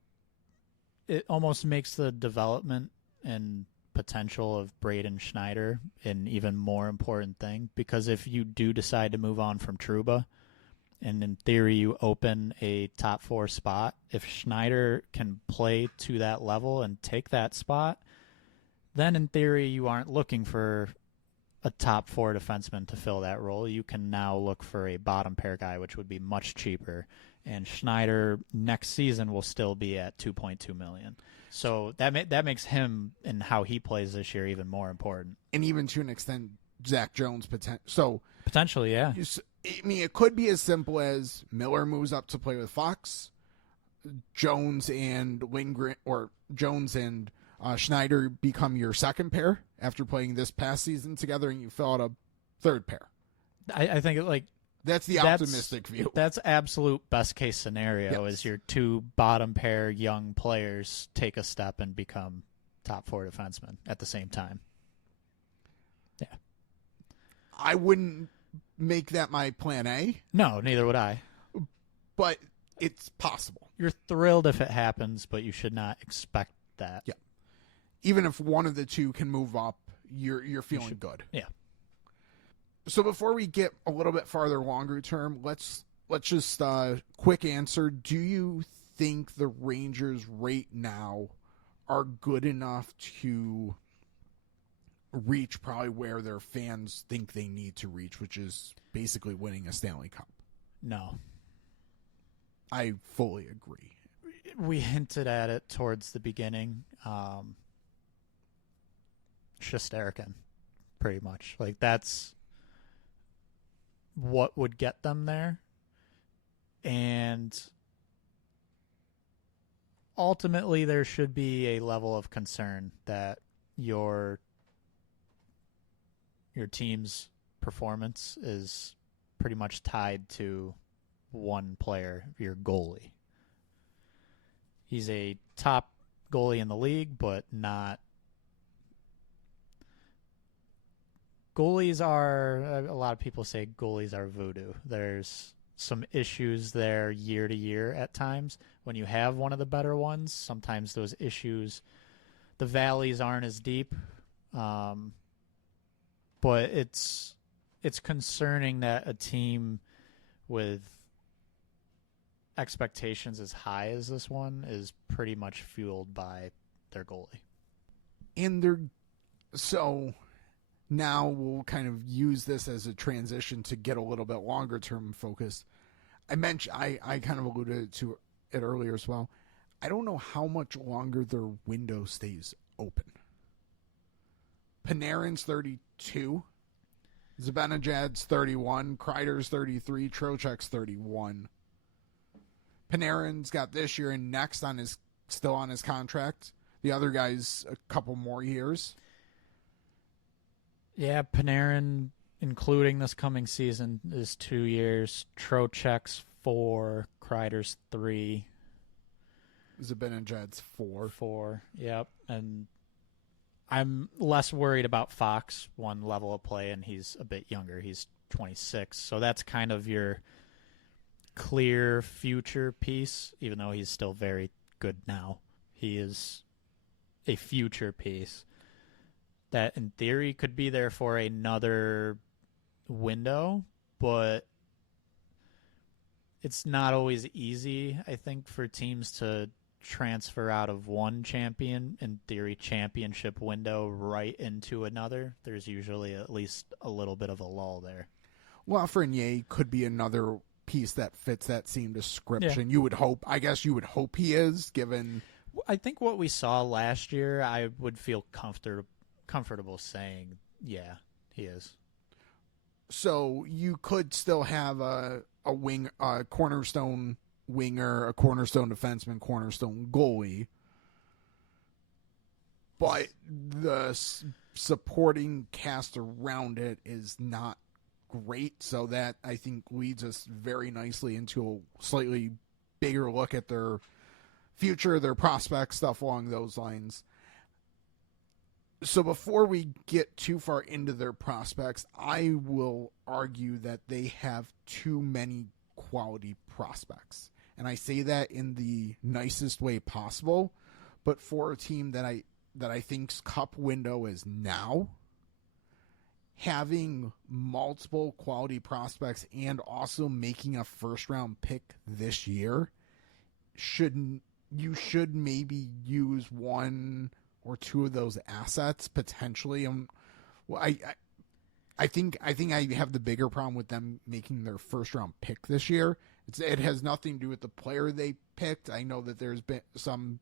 it almost makes the development and potential of Braden Schneider an even more important thing, because if you do decide to move on from Trouba, and in theory you open a top 4 spot, if Schneider can play to that level and take that spot, then in theory you aren't looking for a top 4 defenseman to fill that role. You can now look for a bottom pair guy, which would be much cheaper. And Schneider next season will still be at $2.2 million. So that makes him and how he plays this year even more important. And even to an extent, Zach Jones potentially, yeah. I mean, it could be as simple as Miller moves up to play with Fox, Jones and Lindgren, or Jones and Schneider become your second pair after playing this past season together, and you fill out a third pair. I think that's the optimistic view. That's absolute best case scenario. Yes. Is your two bottom pair young players take a step and become top 4 defensemen at the same time. Yeah. I wouldn't make that my plan A. No, neither would I. But it's possible. You're thrilled if it happens, but you should not expect that. Yeah. Even if one of the two can move up, you're feeling good. Yeah. So before we get a little bit farther longer term, let's just quick answer. Do you think the Rangers right now are good enough to reach probably where their fans think they need to reach, which is basically winning a Stanley Cup? No. I fully agree. We hinted at it towards the beginning. Shesterkin, pretty much. Like, that's what would get them there. And ultimately, there should be a level of concern that your team's performance is pretty much tied to one player, your goalie. He's a top goalie in the league, but not. Goalies are, a lot of people say goalies are voodoo. There's some issues there year to year at times. When you have one of the better ones, sometimes those issues, the valleys aren't as deep. But it's concerning that a team with expectations as high as this one is pretty much fueled by their goalie. And so now we'll kind of use this as a transition to get a little bit longer term focus. I kind of alluded to it earlier as well. I don't know how much longer their window stays open. Panarin's 32. Zibanejad's 31. Kreider's 33. Trocheck's 31. Panarin's got this year and next still on his contract. The other guy's a couple more years. Yeah, Panarin, including this coming season, is 2 years. Trocheck's 4. Kreider's 3. Zibanejad's 4. 4, yep. And I'm less worried about Fox, one level of play, and he's a bit younger. He's 26. So that's kind of your clear future piece, even though he's still very good now. He is a future piece that in theory could be there for another window, but it's not always easy, I think, for teams to transfer out of one champion, in theory, championship window right into another. There's usually at least a little bit of a lull there. Lafreniere could be another piece that fits that same description. Yeah. You would hope he is, given. I think what we saw last year, I would feel comfortable saying, yeah, he is. So you could still have a cornerstone winger, a cornerstone defenseman, cornerstone goalie, but the supporting cast around it is not great. So that, I think, leads us very nicely into a slightly bigger look at their future, their prospects, stuff along those lines. So before we get too far into their prospects, I will argue that they have too many quality prospects. And I say that in the nicest way possible, but for a team that I think's cup window is now, having multiple quality prospects and also making a first round pick this year, you should maybe use one or two of those assets potentially. I think I have the bigger problem with them making their first round pick this year. It has nothing to do with the player they picked. I know that there's been some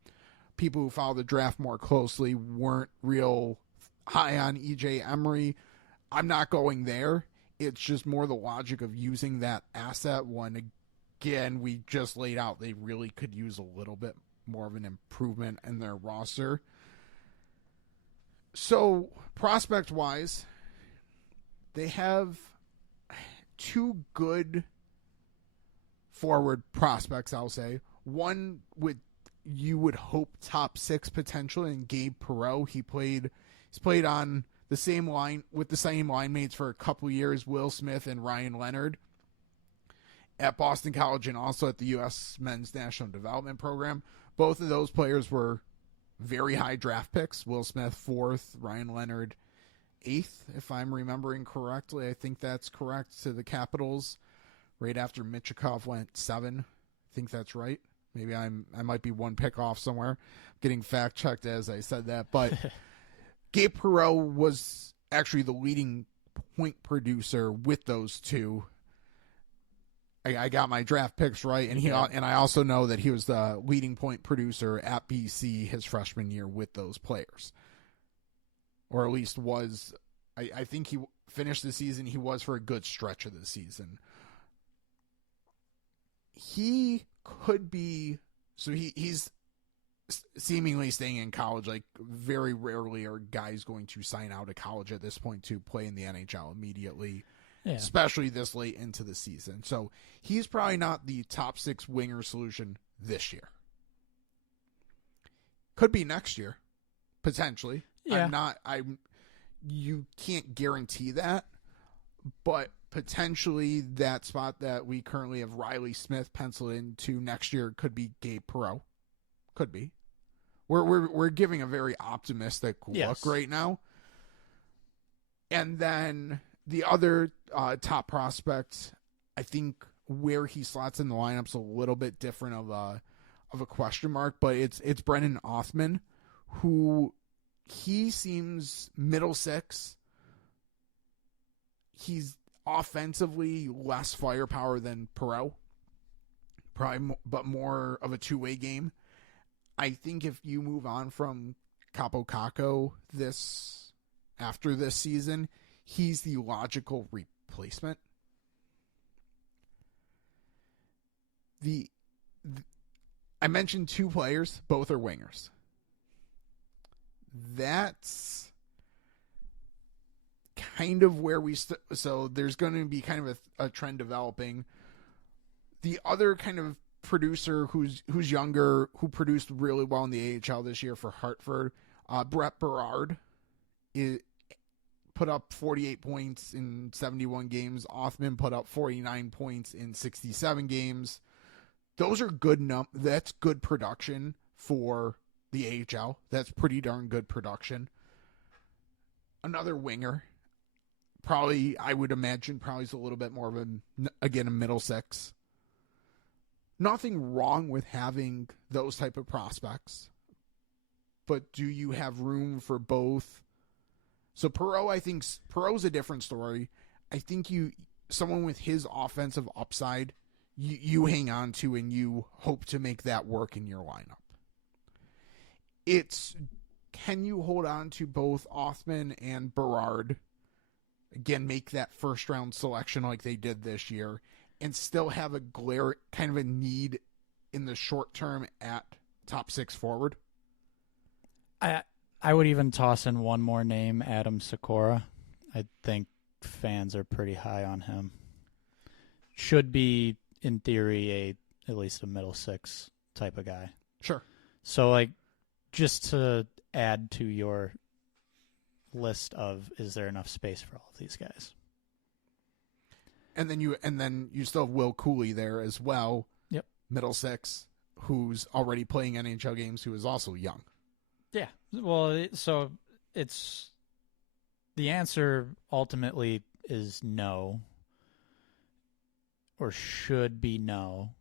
people who follow the draft more closely weren't real high on EJ Emery. I'm not going there. It's just more the logic of using that asset when, again, we just laid out they really could use a little bit more of an improvement in their roster. So, prospect-wise, they have, two good forward prospects, I'll say. One with you would hope top 6 potential in Gabe Perreault. He's played on the same line with the same line mates for a couple years, Will Smith and Ryan Leonard, at Boston College and also at the U.S. Men's National Development Program. Both of those players were very high draft picks. Will Smith 4th, Ryan Leonard 8th, if I'm remembering correctly. I think that's correct, to the Capitals right after Michikov went 7. I think that's right. Maybe I might be one pick off somewhere. Getting fact checked as I said that. But Gabe Perreault was actually the leading point producer with those two. I got my draft picks right, and and I also know that he was the leading point producer at BC his freshman year with those players, or at least was. I think he finished the season. He was for a good stretch of the season. He could be, so he's seemingly staying in college. Like, very rarely are guys going to sign out of college at this point to play in the NHL immediately. Yeah. Especially this late into the season. So he's probably not the top 6 winger solution this year. Could be next year, potentially. Yeah. You can't guarantee that, but potentially that spot that we currently have Riley Smith penciled into next year could be Gabe Perreault. Could be. We're giving a very optimistic look right now. And then the other top prospect, I think where he slots in the lineup's a little bit different of a question mark, but it's Brennan Othmann, who he seems middle 6. He's offensively less firepower than Perreault, but more of a two-way game. I think if you move on from Capo Caco after this season, he's the logical replacement. I mentioned 2 players, both are wingers. That's kind of where so there's going to be kind of a trend developing. The other kind of producer who's younger, who produced really well in the AHL this year for Hartford, Brett Berard, put up 48 points in 71 games. Othmann put up 49 points in 67 games. Those are that's good production for the AHL. That's pretty darn good production. Another winger, probably, I would imagine, probably is a little bit more of a middle 6. Nothing wrong with having those type of prospects, but do you have room for both? So Perreault, I think Perreault's a different story. I think someone with his offensive upside, you hang on to and you hope to make that work in your lineup. Can you hold on to both Othmann and Berard, again, make that first round selection like they did this year, and still have kind of a need in the short term at top 6 forward? I would even toss in one more name, Adam Sikora. I think fans are pretty high on him. Should be, in theory, at least a middle 6 type of guy. Sure. So, just to add to your list of, is there enough space for all of these guys? And then you still have Will Cooley there as well. Yep. Middle 6, who's already playing NHL games, who is also young. Yeah. Well, so it's the answer ultimately is no, or should be no.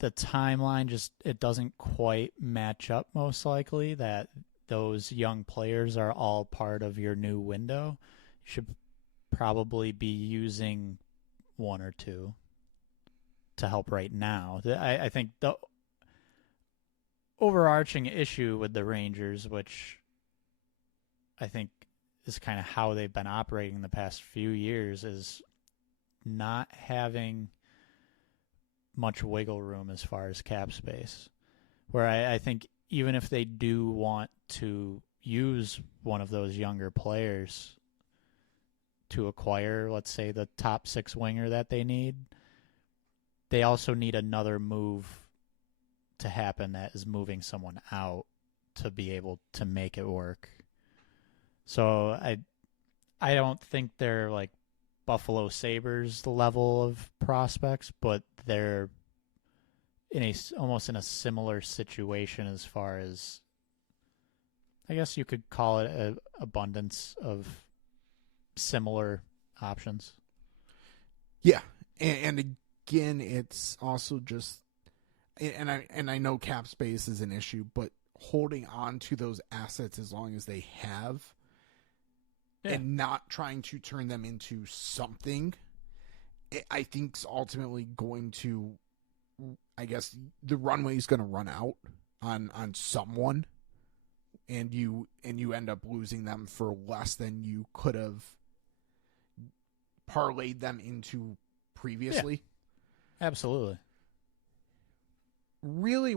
The timeline it doesn't quite match up, most likely, that those young players are all part of your new window. You should probably be using 1 or 2 to help right now. I think the overarching issue with the Rangers, which I think is kind of how they've been operating the past few years, is not having much wiggle room as far as cap space. Where I think even if they do want to use one of those younger players to acquire, let's say, the top 6 winger that they need, they also need another move to happen that is moving someone out to be able to make it work. So I don't think they're like Buffalo Sabres level of prospects, but they're almost in a similar situation as far as, I guess you could call it an abundance of similar options. Yeah, and again, it's also just, and I know cap space is an issue, but holding on to those assets as long as they have, and not trying to turn them into something, I think is ultimately going to, I guess, the runway is going to run out on someone, and you end up losing them for less than you could have parlayed them into previously. Yeah, absolutely. Really,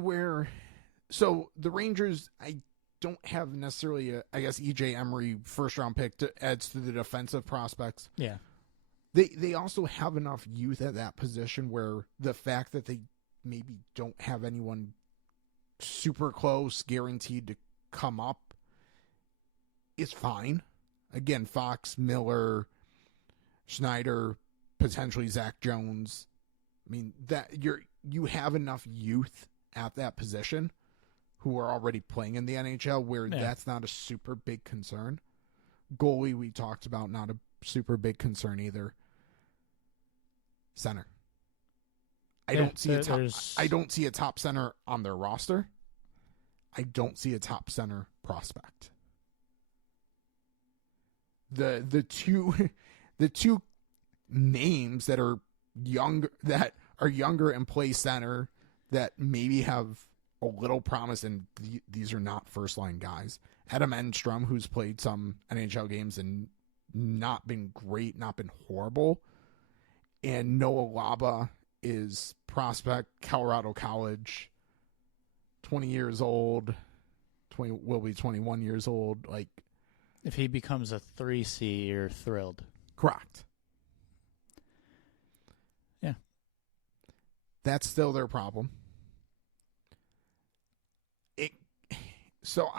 so the Rangers, I don't have necessarily I guess EJ Emery first round pick adds to the defensive prospects. Yeah. They also have enough youth at that position where the fact that they maybe don't have anyone super close guaranteed to come up is fine. Again, Fox, Miller, Schneider, potentially Zach Jones. I mean, that you have enough youth at that position who are already playing in the NHL where that's not a super big concern. Goalie, we talked about, not a super big concern either. Center. I don't see a top center on their roster. I don't see a top center prospect. The two names that are younger and play center that maybe have a little promise, and these are not first line guys. Adam Enstrom, who's played some NHL games and not been great, not been horrible, and Noah Laba is prospect, Colorado College, 20 years old, will be 21 years old. Like, if he becomes a 3C, you're thrilled. Correct. Yeah. That's still their problem. So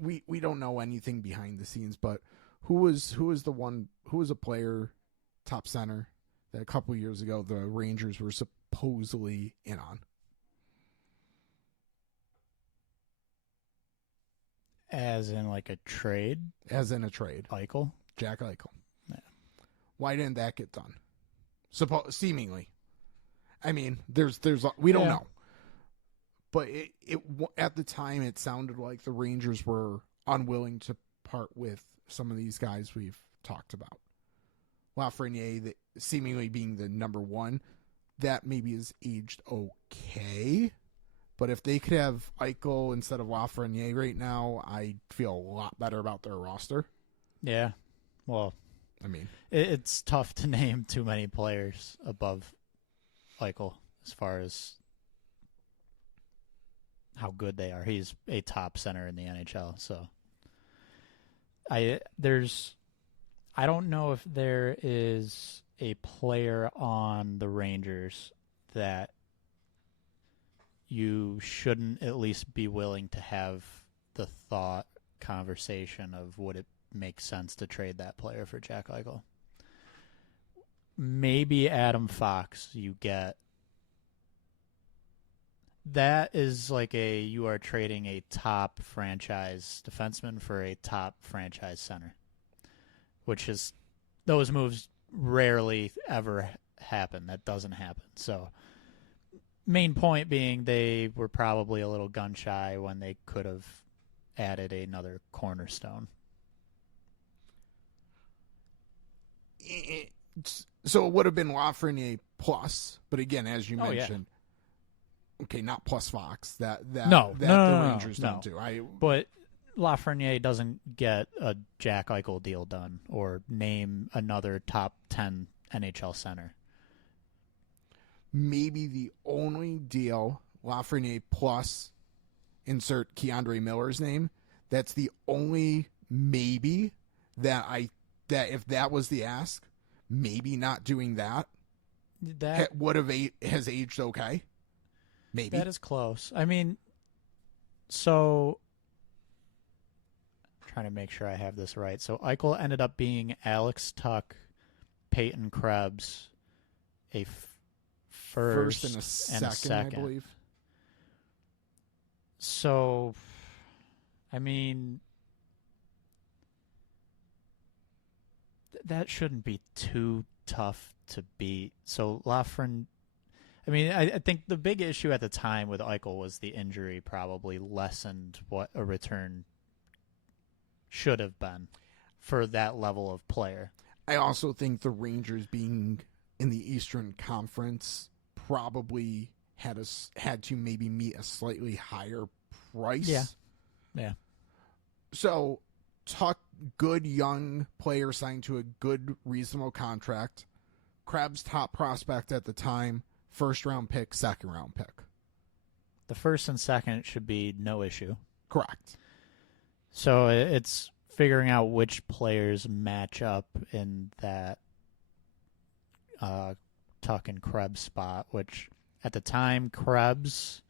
we don't know anything behind the scenes, but who was a player, top center, that a couple years ago the Rangers were supposedly in on? As in like a trade? As in a trade. Eichel? Jack Eichel. Yeah. Why didn't that get done? Seemingly. I mean, we don't know. But it at the time, it sounded like the Rangers were unwilling to part with some of these guys we've talked about. Lafreniere, seemingly being the number one, that maybe is aged okay. But if they could have Eichel instead of Lafreniere right now, I feel a lot better about their roster. Yeah. Well, I mean, it's tough to name too many players above Eichel as far as how good they are. He's a top center in the NHL, so I don't know if there is a player on the Rangers that you shouldn't at least be willing to have the thought conversation of would it make sense to trade that player for Jack Eichel. Maybe Adam Fox you get. That is like you are trading a top franchise defenseman for a top franchise center, which is, those moves rarely ever happen. That doesn't happen. So main point being they were probably a little gun shy when they could have added another cornerstone. So it would have been Lafreniere plus, but again, as you mentioned, okay, not plus Fox. The Rangers don't do. But Lafreniere doesn't get a Jack Eichel deal done or name another top 10 NHL center. Maybe the only deal, Lafreniere plus insert Keandre Miller's name, that's the only maybe that I that if that was the ask, maybe not doing that has aged okay. Maybe. That is close. I mean, so I'm trying to make sure I have this right. So Eichel ended up being Alex Tuch, Peyton Krebs, a first and a second, I believe. So, I mean, that shouldn't be too tough to beat. So Lafreniere, I mean, I think the big issue at the time with Eichel was the injury probably lessened what a return should have been for that level of player. I also think the Rangers being in the Eastern Conference probably had to maybe meet a slightly higher price. Yeah. So, Tuch, good young player signed to a good, reasonable contract. Krebs, top prospect at the time, first-round pick, second-round pick. The first and second should be no issue. Correct. So it's figuring out which players match up in that Tuch and Krebs spot, which at the time, Krebs,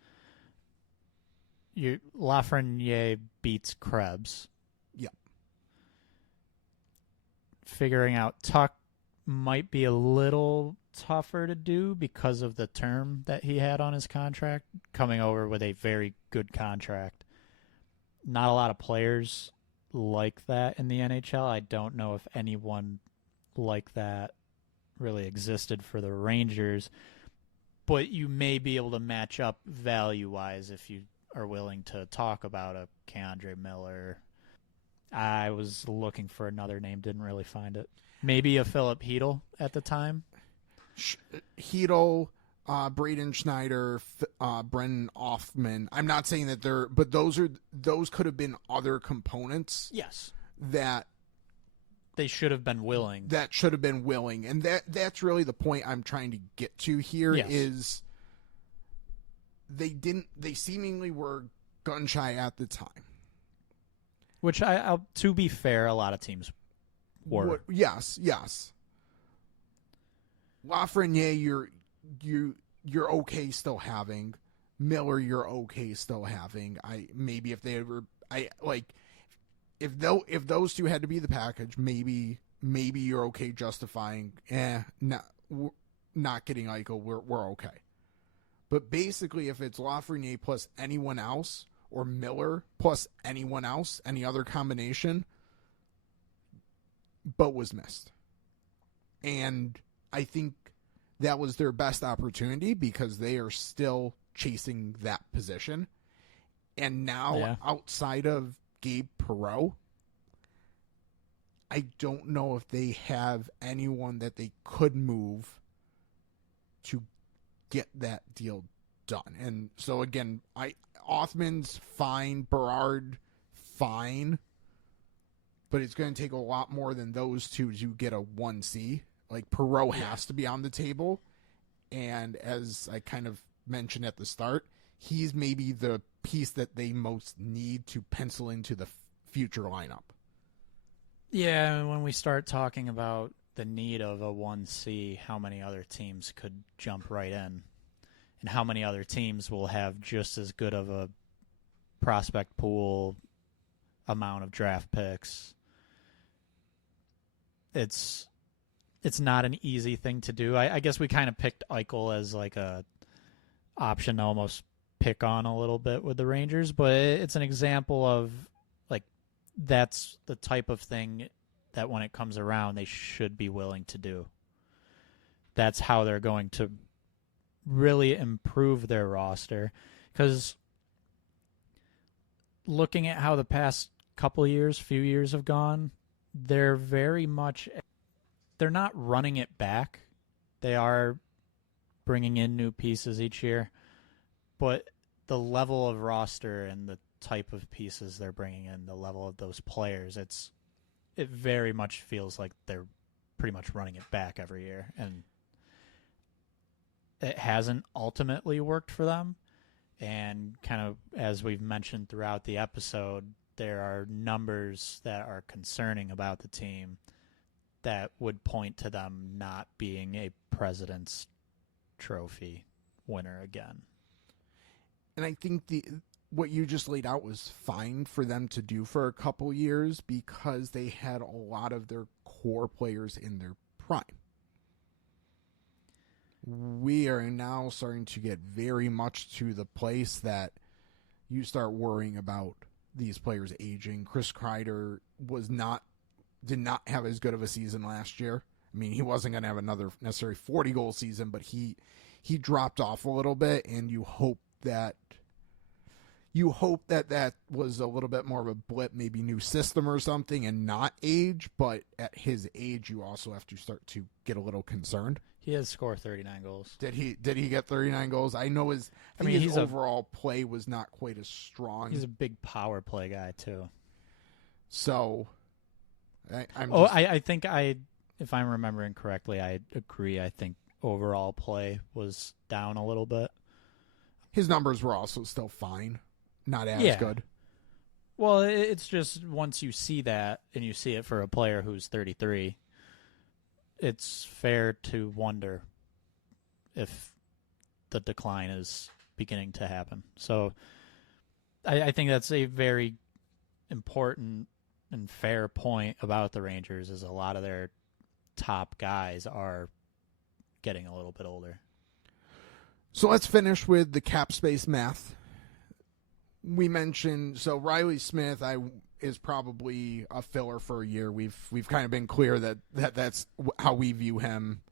Lafreniere beats Krebs. Yep. Figuring out Tuch might be a little tougher to do because of the term that he had on his contract, coming over with a very good contract. Not a lot of players like that in the NHL. I don't know if anyone like that really existed for the Rangers, but you may be able to match up value-wise if you are willing to talk about a K'Andre Miller. I was looking for another name, didn't really find it. Maybe a Philip Hedl at the time. Hedl, Braden Schneider, Brennan Othman. I'm not saying that but those could have been other components. Yes. That they should have been willing. And that's really the point I'm trying to get to here. Yes. Is they seemingly were gun shy at the time. Which to be fair, a lot of teams were. Yes. Lafreniere, you're okay still having. Miller, you're okay still having. Maybe if they were, if those two had to be the package, maybe you're okay justifying. Not getting Eichel, we're okay. But basically, if it's Lafreniere plus anyone else, or Miller plus anyone else, any other combination, boat was missed. And I think that was their best opportunity because they are still chasing that position. And now, outside of Gabe Perreault, I don't know if they have anyone that they could move to get that deal done. And so, again, Othman's fine, Berard fine, but it's going to take a lot more than those two to get a 1C. Like, Perreault has to be on the table, and as I kind of mentioned at the start, he's maybe the piece that they most need to pencil into the future lineup. Yeah, and when we start talking about the need of a 1C, how many other teams could jump right in? And how many other teams will have just as good of a prospect pool, amount of draft picks? It's not an easy thing to do. I guess we kind of picked Eichel as like a option to almost pick on a little bit with the Rangers, but it's an example of like that's the type of thing that when it comes around they should be willing to do. That's how they're going to really improve their roster, because looking at how the past few years have gone, they're not running it back. They are bringing in new pieces each year, but the level of roster and the type of pieces they're bringing in, the level of those players, it very much feels like they're pretty much running it back every year, and it hasn't ultimately worked for them. And kind of as we've mentioned throughout the episode, there are numbers that are concerning about the team that would point to them not being a President's Trophy winner again. And I think what you just laid out was fine for them to do for a couple years because they had a lot of their core players in their prime. We are now starting to get very much to the place that you start worrying about these players aging. Chris Kreider did not have as good of a season last year. I mean, he wasn't going to have another necessary 40-goal season, but he dropped off a little bit, and you hope that that was a little bit more of a blip, maybe new system or something, and not age. But at his age, you also have to start to get a little concerned. He has scored 39 goals. Did he get 39 goals? I know his overall play was not quite as strong. He's a big power play guy too. So, I think if I'm remembering correctly, I agree. I think overall play was down a little bit. His numbers were also still fine, not as good. Well, it's just once you see that and you see it for a player who's 33, it's fair to wonder if the decline is beginning to happen. So I think that's a very important and fair point about the Rangers is a lot of their top guys are getting a little bit older. So let's finish with the cap space math. We mentioned, Riley Smith is probably a filler for a year. We've kind of been clear that's how we view him.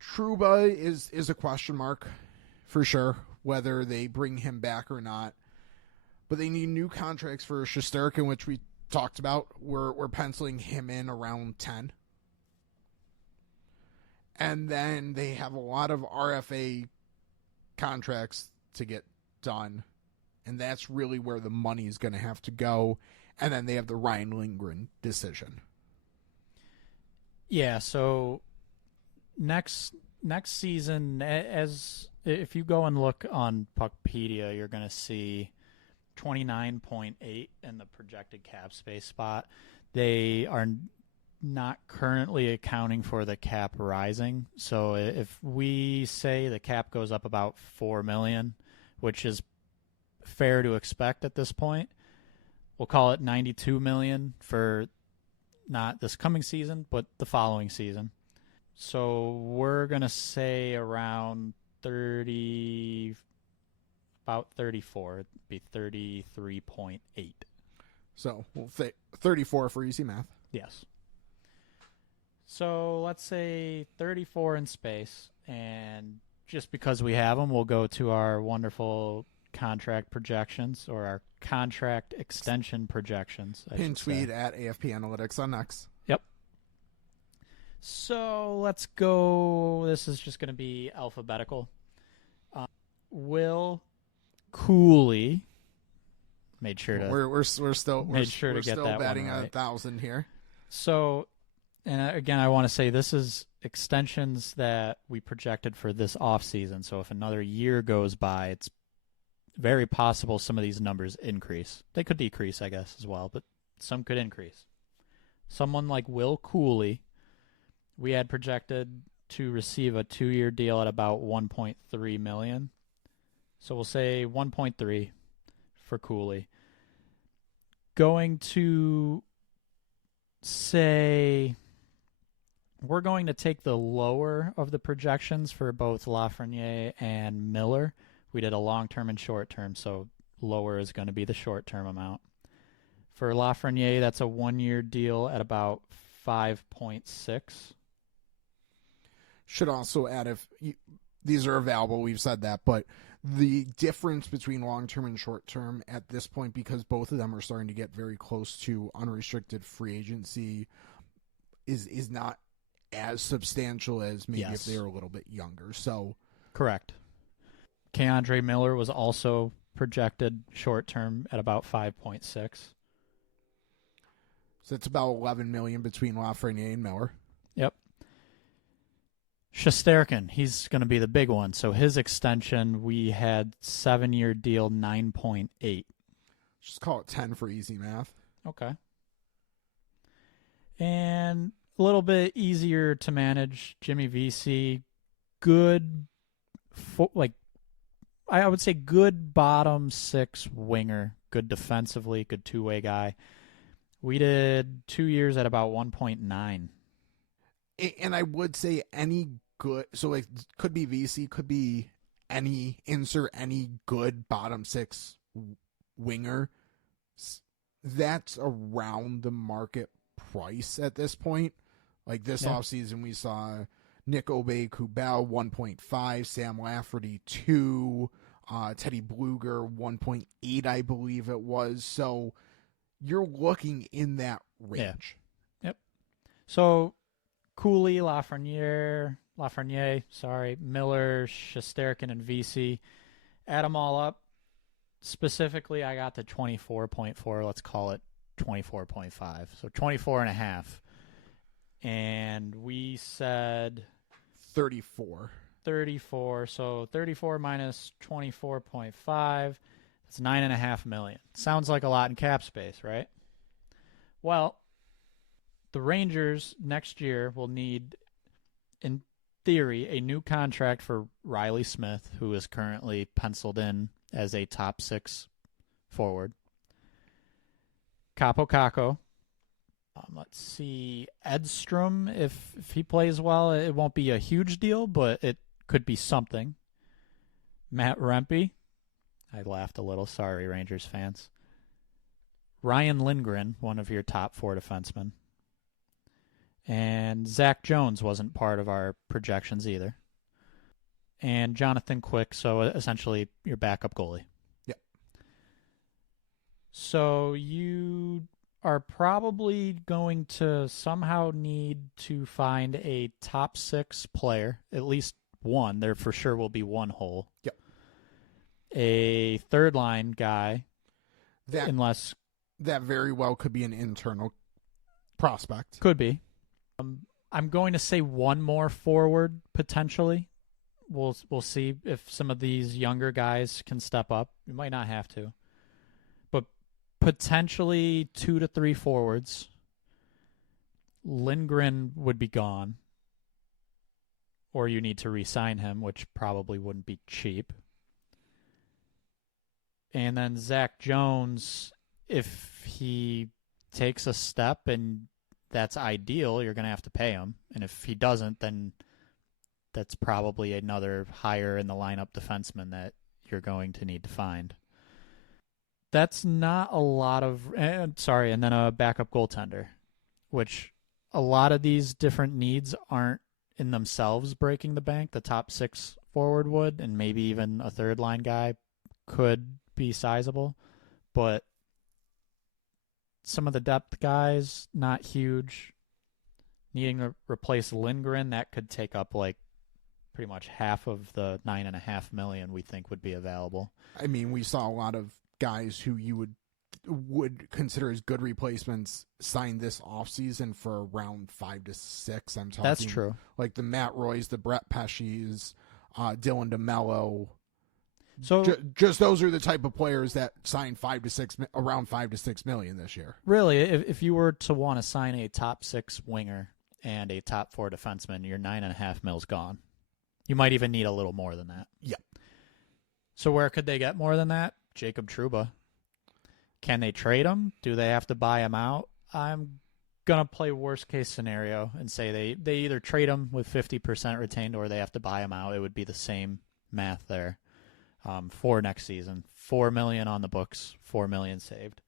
Trouba is a question mark for sure, whether they bring him back or not. But they need new contracts for Shesterkin, which we talked about. We're penciling him in around 10. And then they have a lot of RFA contracts to get done. And that's really where the money is going to have to go. And then they have the Ryan Lindgren decision. Yeah, so next season, as if you go and look on Puckpedia, you're going to see 29.8 in the projected cap space spot. They are not currently accounting for the cap rising. So if we say the cap goes up about $4 million, which is fair to expect at this point, we'll call it $92 million for not this coming season, but the following season. So we're going to say around 30, about 34. It'd be 33.8. So we'll say 34 for easy math. Yes. So let's say 34 in space, and just because we have them, we'll go to our wonderful contract projections or our contract extension projections. Pin tweet at AFP Analytics on Next. Yep. So let's go. This is just going to be alphabetical. Will Cooley made sure to we're still batting one right. 1,000 here. So, and again, I want to say this is extensions that we projected for this offseason. So if another year goes by, it's very possible some of these numbers increase. They could decrease, I guess, as well, but some could increase. Someone like Will Cooley, we had projected to receive a 2-year deal at about $1.3 million. So we'll say 1.3 for Cooley. Going to say we're going to take the lower of the projections for both Lafreniere and Miller. We did a long-term and short-term, so lower is going to be the short-term amount. For Lafreniere, that's a 1-year deal at about 5.6. Should also add, these are available, we've said that, but the difference between long-term and short-term at this point, because both of them are starting to get very close to unrestricted free agency, is not as substantial as maybe if they were a little bit younger. So correct. Keandre Miller was also projected short-term at about 5.6. So it's about $11 million between Lafreniere and Miller. Yep. Shesterkin, he's going to be the big one. So his extension, we had 7-year deal, 9.8. Just call it 10 for easy math. Okay. And a little bit easier to manage. Jimmy VC, good, like I would say good bottom six winger, good defensively, good two-way guy. We did 2 years at about 1.9. And I would say any good, so like could be VC, could be insert any good bottom six winger. That's around the market price at this point. Like this offseason, we saw Nick Obey-Kubel 1.5, Sam Lafferty 2, Teddy Bluger 1.8, I believe it was. So you're looking in that range. Yeah. Yep. So Cooley, Lafreniere, Miller, Shesterkin, and VC. Add them all up. Specifically, I got to 24.4. Let's call it 24.5. So 24 and a half. And we said 34. 34. So 34 minus 24.5. That's $9.5 million. Sounds like a lot in cap space, right? Well, the Rangers next year will need, in theory, a new contract for Riley Smith, who is currently penciled in as a top six forward. Capo Caco. Let's see. Edstrom, if he plays well, it won't be a huge deal, but it could be something. Matt Rempe. I laughed a little. Sorry, Rangers fans. Ryan Lindgren, one of your top four defensemen. And Zach Jones wasn't part of our projections either. And Jonathan Quick, so essentially your backup goalie. Yep. So you are probably going to somehow need to find a top six player, at least one. There for sure will be one hole. Yep. A third line guy, unless that very well could be an internal prospect. Could be. I'm going to say one more forward potentially. We'll see if some of these younger guys can step up. We might not have to, but potentially 2 to 3 forwards. Lindgren would be gone, or you need to re-sign him, which probably wouldn't be cheap. And then Zach Jones, if he takes a step and that's ideal, you're going to have to pay him. And if he doesn't, then that's probably another higher in the lineup defenseman that you're going to need to find. That's not a lot of... and then a backup goaltender, which a lot of these different needs aren't in themselves breaking the bank. The top six forward would, and maybe even a third line guy could be sizable. But some of the depth guys, not huge. Needing to replace Lindgren, that could take up like pretty much half of the $9.5 million we think would be available. I mean, we saw a lot of guys who you would consider as good replacements sign this offseason for around 5 to 6. I'm talking. That's true. Like the Matt Roys, the Brett Pesci's, Dylan DeMello. So just those are the type of players that sign around 5 to 6 million this year. Really, if you were to want to sign a top six winger and a top four defenseman, your $9.5 mill's gone. You might even need a little more than that. Yep. So where could they get more than that? Jacob Trouba. Can they trade him? Do they have to buy him out? I'm going to play worst case scenario and say they either trade him with 50% retained or they have to buy him out. It would be the same math there. For next season, $4 million on the books, $4 million saved.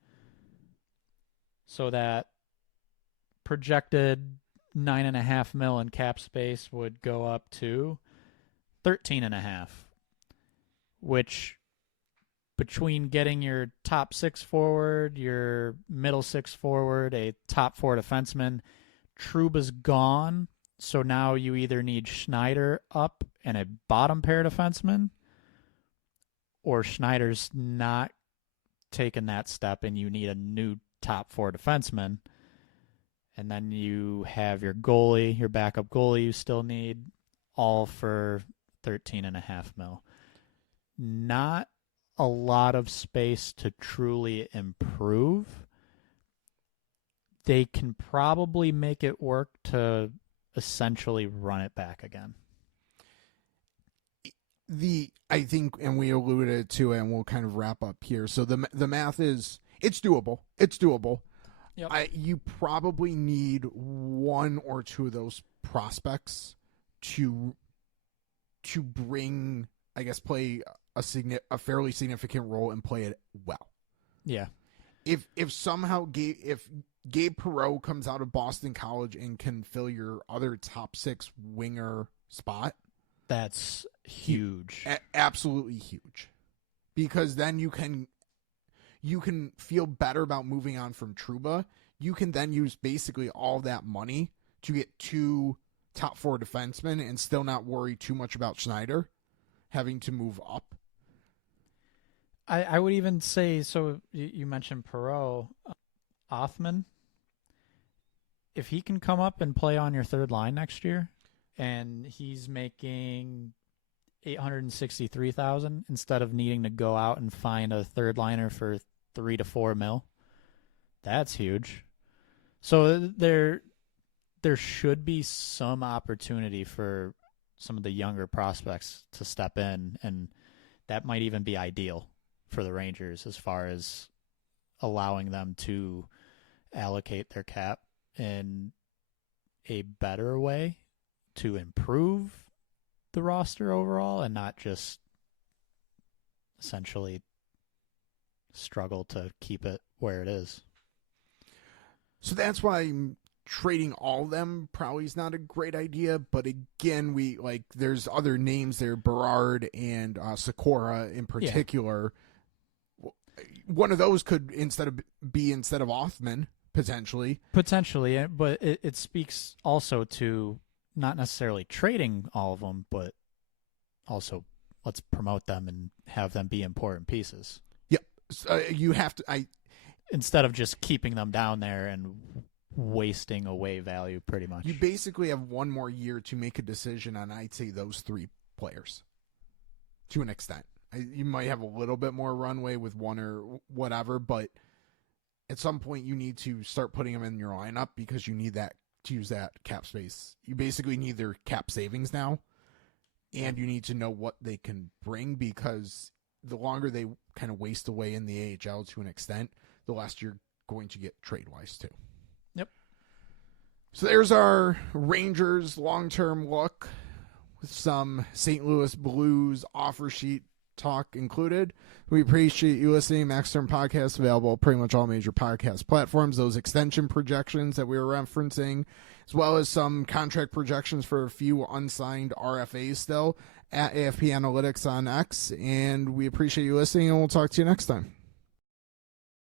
So that projected $9.5 million in cap space would go up to $13.5 million, which between getting your top six forward, your middle six forward, a top four defenseman, Trouba's gone. So now you either need Schneider up and a bottom pair defenseman, or Schneider's not taking that step and you need a new top four defenseman. And then you have your goalie, your backup goalie you still need, all for $13.5 million. Not a lot of space to truly improve. they can probably make it work to essentially run it back again. I think, and we alluded to it, and we'll kind of wrap up here. So the math is, it's doable. It's doable. Yep. You probably need one or two of those prospects to bring, I guess, play a fairly significant role and play it well. Yeah. If somehow if Gabe Perreault comes out of Boston College and can fill your other top 6 winger spot, that's huge. Absolutely huge. Because then you can feel better about moving on from Trouba. You can then use basically all that money to get 2 top 4 defensemen and still not worry too much about Schneider having to move up. I would even say, so you mentioned Perreault, Othman, if he can come up and play on your third line next year, and he's making $863,000 instead of needing to go out and find a third liner for $3 to $4 million, that's huge. So there should be some opportunity for some of the younger prospects to step in, and that might even be ideal for the Rangers as far as allowing them to allocate their cap in a better way to improve the roster overall and not just essentially struggle to keep it where it is. So that's why trading all of them probably is not a great idea. But again, there's other names there, Berard and Sikora in particular. Yeah. One of those could instead of Othman potentially, but it speaks also to not necessarily trading all of them, but also let's promote them and have them be important pieces. Yep. You have to. Instead of just keeping them down there and wasting away value pretty much. You basically have one more year to make a decision on, I'd say, those 3 players to an extent. You might have a little bit more runway with one or whatever, but at some point you need to start putting them in your lineup because you need that to use that cap space. You basically need their cap savings now, and you need to know what they can bring, because the longer they kind of waste away in the AHL to an extent, the less you're going to get trade-wise too. Yep. So there's our Rangers long-term look with some St. Louis Blues offer sheet talk included. We appreciate you listening. Max Term Podcast available pretty much all major podcast platforms. Those extension projections that we were referencing, as well as some contract projections for a few unsigned RFAs still at AFP Analytics on X. And we appreciate you listening, and we'll talk to you next time.